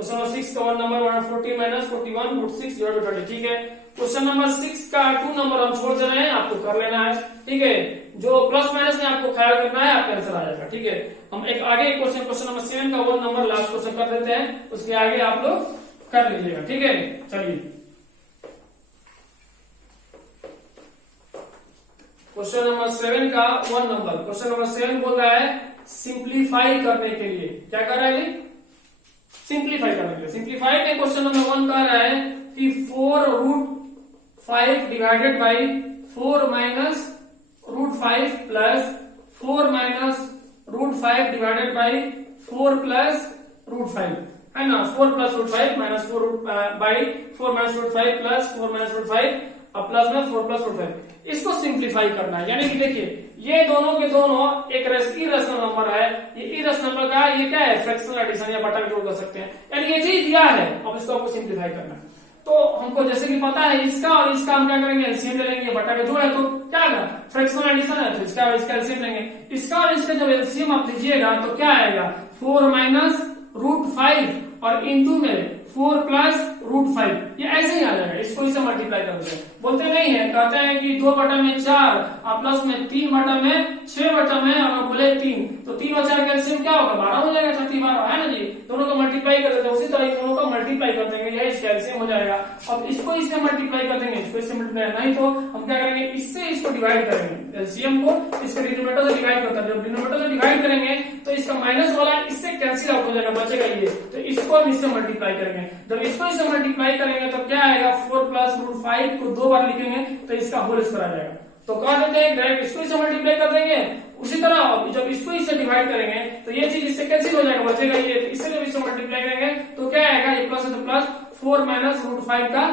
क्वेश्चन नंबर 6 का 1 number 140 minus 41 root 6 divided by 20, ठीक है। क्वेश्चन नंबर 6 का 2 नंबर हम छोड़ दे रहे हैं, आपको कर लेना है, ठीक है। जो प्लस माइनस में आपको ख्याल करना है, आपका आंसर आ जाएगा, ठीक है। हम एक आगे क्वेश्चन नंबर 7 का 1 नंबर लास्ट क्वेश्चन कर देते हैं, उसके आगे आप लोग कर लीजिएगा, ठीक है। चलिए क्वेश्चन नंबर 7 का 1 नंबर, क्वेश्चन नंबर 7 बोल रहा है सिंप्लीफाई करने के लिए, क्या कर रहा है जी, सिंप्लीफाई करने के लिए। सिंप्लीफाई में क्वेश्चन नंबर 1 कह रहा है कि 4 root 5 divided by 4 minus root 5 plus 4 minus root 5 divided by 4 plus root 5, है ना। 4 plus root 5 minus 4 by 4 minus root 5 plus 4 minus root 5 और प्लस में 4 प्लस रूट 5, इसको सिंप्लीफाई करना है। यानी कि देखिए ये दोनों के दोनों एक इरेशनल नंबर है, ये इरेशनल नंबर का ये क्या है, फ्रैक्शनल एडिशन या बटा जोड़ कर सकते हैं, यानी ये चीज दिया है, अब इसको आपको सिंप्लीफाई करना है। तो हमको जैसे कि पता है इसका और इसका हम क्या करेंगे, एलसीएम ले लेंगे, बटा का जोड़ है तो क्या होगा, फ्रैक्शनल एडिशन है, तो इसका और इसका एलसीएम लेंगे। इसका और इसका जब एलसीएम आप लीजिएगा तो क्या आएगा, 4 माइनस रूट 5 और इंटू में 4 प्लस रूट 5, ये ऐसे ही आ जाएगा, इसको इसे मल्टीप्लाई कर देते हैं। बोलते नहीं है, कहते हैं कि 2 बटा में 4 और प्लस में 3 बटा में 6 बटा में अगर बोले 3 तो 3 और 4 का एलसीएम क्या होगा, 12 हो जाएगा, 12 है ना जी। दोनों को मल्टीप्लाई कर देते हैं, उसी तरह दोनों को मल्टीप्लाई कर देंगे, यह इसका एलसीएम हो जाएगा। अब इसको इससे मल्टीप्लाई कर देंगे, इसको इससे मल्टीप्लाई, नहीं तो हम क्या करेंगे, इससे इसको डिवाइड करेंगे, एलसीएम को इसके डिनोमिनेटर से डिवाइड करता है। जब डिनोमिनेटर से डिवाइड करेंगे तो इसका माइनस वाला इससे कैंसिल आउट हो जाएगा, बचेगा ये, तो इसको हम इससे मल्टीप्लाई करेंगे। जब इसको इससे मल्टीप्लाई करेंगे तो क्या आएगा, 4 प्लस रूट 5 को 2 बार लिखेंगे तो इसका होल स्क्वायर आ जाएगा। तो कह देते हैं डायरेक्ट इसको इससे मल्टीप्लाई कर देंगे, उसी तरह जब इसको इससे डिवाइड करेंगे तो ये चीज इससे कैंसिल हो जाएगा, बचेगा ये, तो इससे जब इससे मल्टीप्लाई करेंगे तो क्या आएगा, ये प्लस है तो प्लस 4 माइनस रूट 5 का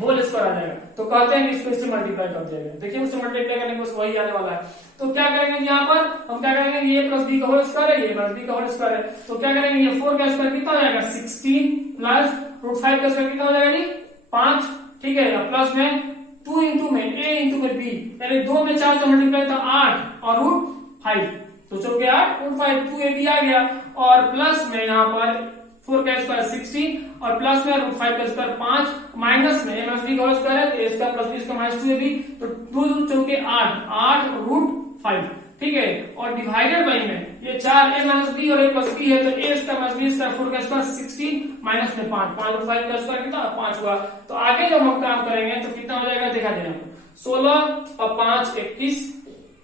होल स्क्वायर आ जाएगा। तो कहते हैं कि इसको इससे मल्टीप्लाई कर दिया गया, देखिए उससे मल्टीप्लाई करने के वही आने वाला है। तो क्या करेंगे यहाँ पर हम क्या करेंगे, ये प्लस बी का होल स्क्वायर है, ये प्लस बी का होल स्क्वायर है, तो क्या करेंगे, ये 4 का स्क्वायर कितना हो जाएगा, 16 प्लस रूट 5 का स्क्वायर कितना हो जाएगा जी, 5, ठीक है। प्लस में 2 इंटू में a इंटू में b, यानी 2 में 4 से मल्टीप्लाई था 8 और रूट 5, तो चल के 8 रूट 5 2ab आ गया, और प्लस में यहाँ पर 4 का स्क्वायर 16 और प्लस में रूट 5 का स्क्वायर 5, माइनस में a माइनस b का स्क्वायर है तो a स्क्वायर प्लस b इसका माइनस 2ab, तो 2 चौके 8 रूट 5, ठीक है। और डिवाइडेड बाई में ये 4 a माइनस b और a प्लस b है तो a square minus b square 4 का स्क्वायर 16 माइनस में 5 रूट 5 का स्क्वायर कितना 5 हुआ। तो आगे जब हम काम करेंगे तो कितना हो जाएगा, दिखा देना, 16 और 5 21,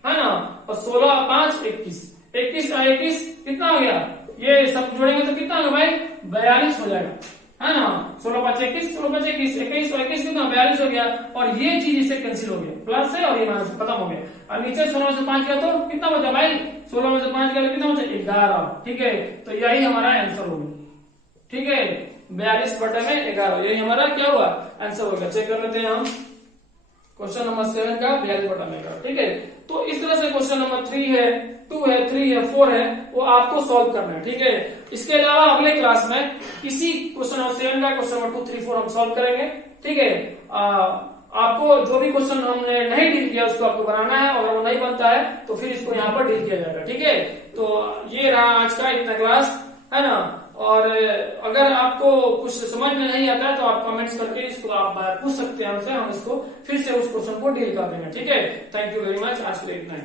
है ना, और 16 और 5 21, 21 और 21 कितना हो गया, ये सब जोड़ेंगे तो कितना होगा भाई, 42 हो जाएगा, है ना। 16 5 21, 16 5 21, 21 और 21 कितना 42 हो गया, और ये चीज इससे कैंसिल हो गया, प्लस है और ये माइनस खत्म हो गया। और नीचे 16 में से 5 गया तो कितना बचा भाई, 16 में से 5 गया तो कितना बचा, 11, ठीक है। तो यही हमारा आंसर हो गया, ठीक है, 42 बटे में 11, यही हमारा क्या हुआ, आंसर हो गया। चेक कर लेते हैं हम क्वेश्चन नंबर 7 का 42 बटा में 11, ठीक है। तो इस तरह से क्वेश्चन नंबर 3 है, 2 है, 3 है, 4 है, वो आपको सॉल्व करना है, ठीक है। इसके अलावा अगले क्लास में इसी क्वेश्चन नंबर 7 का क्वेश्चन नंबर 2 3 4 हम सॉल्व करेंगे, ठीक है। आपको जो भी क्वेश्चन हमने नहीं डील किया उसको आपको बनाना है, और अगर वो नहीं बनता है तो फिर इसको यहाँ पर डील किया जाएगा, ठीक है। तो ये रहा आज का इतना क्लास, है ना। और अगर आपको कुछ समझ में नहीं आता है तो आप कमेंट्स करके इसको आप पूछ सकते हैं हमसे, हम इसको फिर से उस क्वेश्चन को डील कर देंगे, ठीक है। थैंक यू वेरी मच, आज के लिए इतना ही।